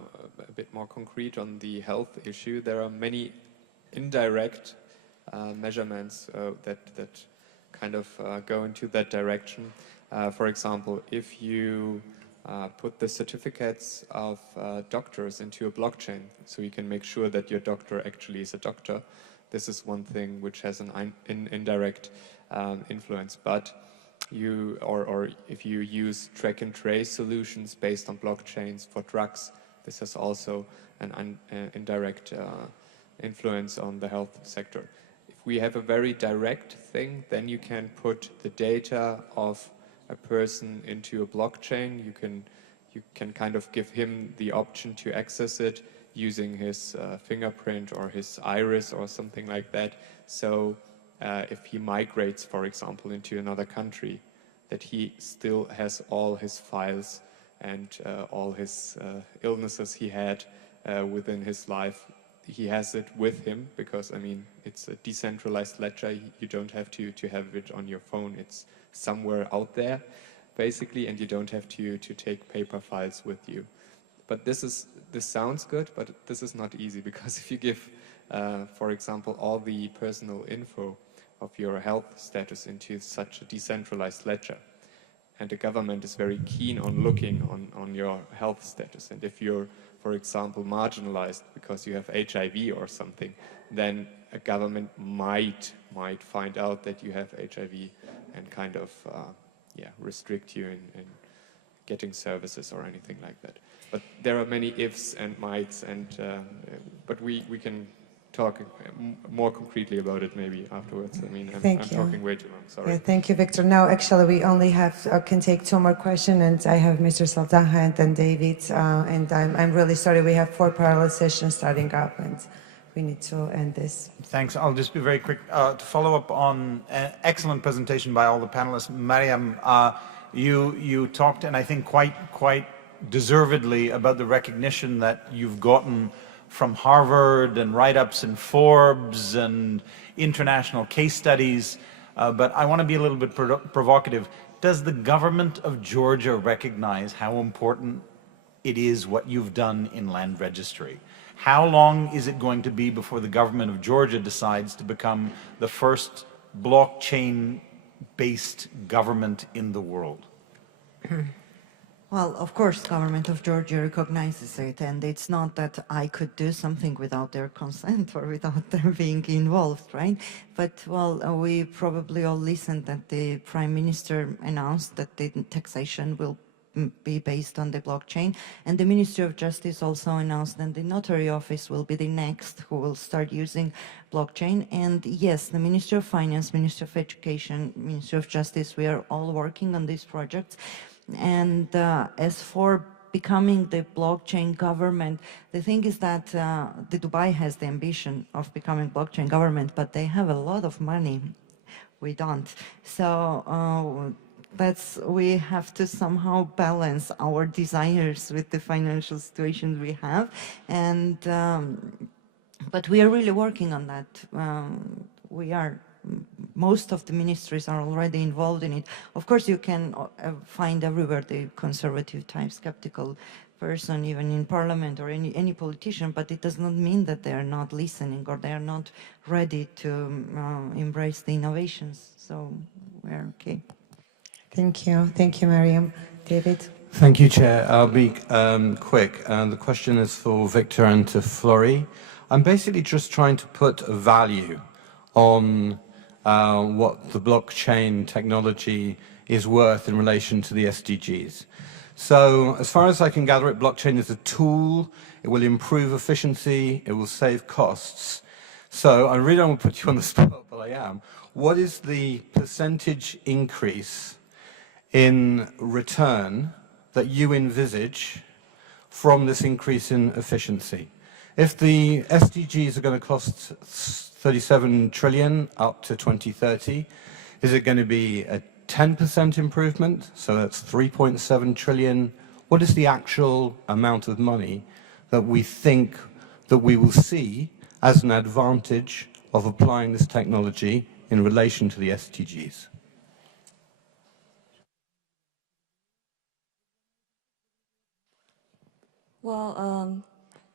bit more concrete on the health issue, there are many indirect measurements that kind of go into that direction. For example, if you put the certificates of doctors into a blockchain, so you can make sure that your doctor actually is a doctor, this is one thing which has an indirect influence. But or if you use track and trace solutions based on blockchains for drugs, this has also an indirect influence on the health sector. If we have a very direct thing, then you can put the data of a person into a blockchain. You can kind of give him the option to access it using his fingerprint or his iris or something like that. So if he migrates, for example, into another country, that he still has all his files and all his illnesses he had within his life. He has it with him because, I mean, it's a decentralized ledger. You don't have to have it on your phone. It's somewhere out there, basically, and you don't have to take paper files with you. But this sounds good, but this is not easy, because if you give, for example, all the personal info of your health status into such a decentralized ledger, and the government is very keen on looking on your health status, and if you're, for example, marginalized because you have HIV or something, then a government might find out that you have HIV and kind of restrict you in getting services or anything like that. But there are many ifs and mights, and but we can talk more concretely about it maybe afterwards. I mean, I'm talking way too long, sorry. Yeah, thank you, Victor. Now, actually, we only have, can take 2 more questions, and I have Mr. Saldanha and then David, and I'm really sorry, we have 4 parallel sessions starting up, and we need to end this. Thanks. I'll just be very quick. To follow up on an excellent presentation by all the panelists, Mariam, you talked, and I think quite deservedly, about the recognition that you've gotten from Harvard and write-ups in Forbes and international case studies. But I want to be a little bit provocative. Does the government of Georgia recognize how important it is what you've done in land registry? How long is it going to be before the government of Georgia decides to become the first blockchain-based government in the world? Well, of course, government of Georgia recognizes it, and it's not that I could do something without their consent or without them being involved, right? But, well, we probably all listened that the Prime Minister announced that the taxation will be based on the blockchain, and the Ministry of Justice also announced that the Notary Office will be the next who will start using blockchain. And yes, the Ministry of Finance, Ministry of Education, Ministry of Justice, we are all working on these projects. And as for becoming the blockchain government, the thing is that the Dubai has the ambition of becoming blockchain government, but they have a lot of money. We don't. So we have to somehow balance our desires with the financial situation we have. And but we are really working on that. Most of the ministries are already involved in it. Of course, you can find everywhere the conservative type, skeptical person, even in parliament or any politician, but it does not mean that they are not listening or they are not ready to embrace the innovations. So we're okay. Thank you. Thank you, Mariam. David? Thank you, Chair. I'll be quick. The question is for Victor and to Flori. I'm basically just trying to put a value on what the blockchain technology is worth in relation to the SDGs. So as far as I can gather it, blockchain is a tool. It will improve efficiency. It will save costs. So I really don't want to put you on the spot, but I am. What is the percentage increase in return that you envisage from this increase in efficiency? If the SDGs are going to cost 37 trillion up to 2030, is it going to be a 10% improvement? So that's 3.7 trillion. What is the actual amount of money that we think that we will see as an advantage of applying this technology in relation to the SDGs?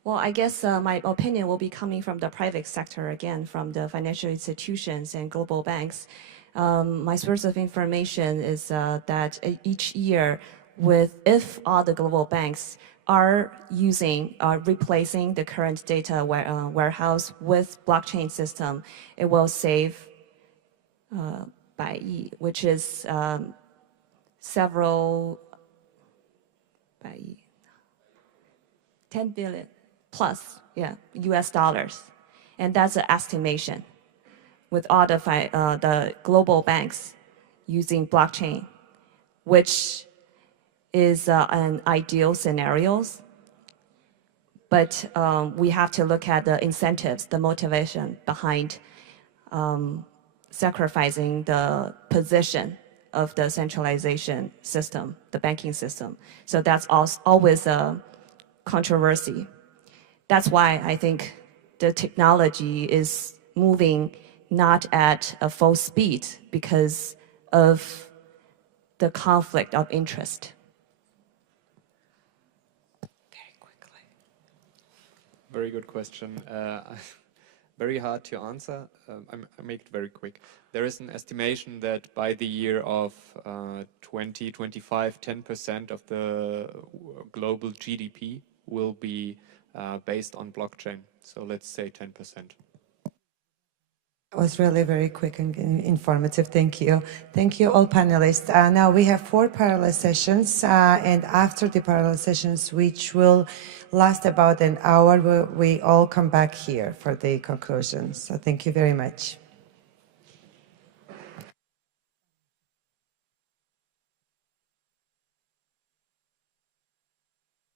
Well, I guess my opinion will be coming from the private sector again, from the financial institutions and global banks. My source of information is that each year, if all the global banks are replacing the current data warehouse with blockchain system, it will save which is several 10 billion plus, US dollars. And that's an estimation with all the global banks using blockchain, which is an ideal scenario. But we have to look at the incentives, the motivation behind sacrificing the position of the centralization system, the banking system. So that's always a controversy. That's why I think the technology is moving not at a full speed because of the conflict of interest. Very quickly. Very good question. Very hard to answer. I make it very quick. There is an estimation that by the year of 2025, 10% of the global GDP will be based on blockchain. So let's say 10%. It was really very quick and informative. Thank you. Thank you, all panelists. Now we have 4 parallel sessions, and after the parallel sessions, which will last about an hour, we all come back here for the conclusions. So thank you very much.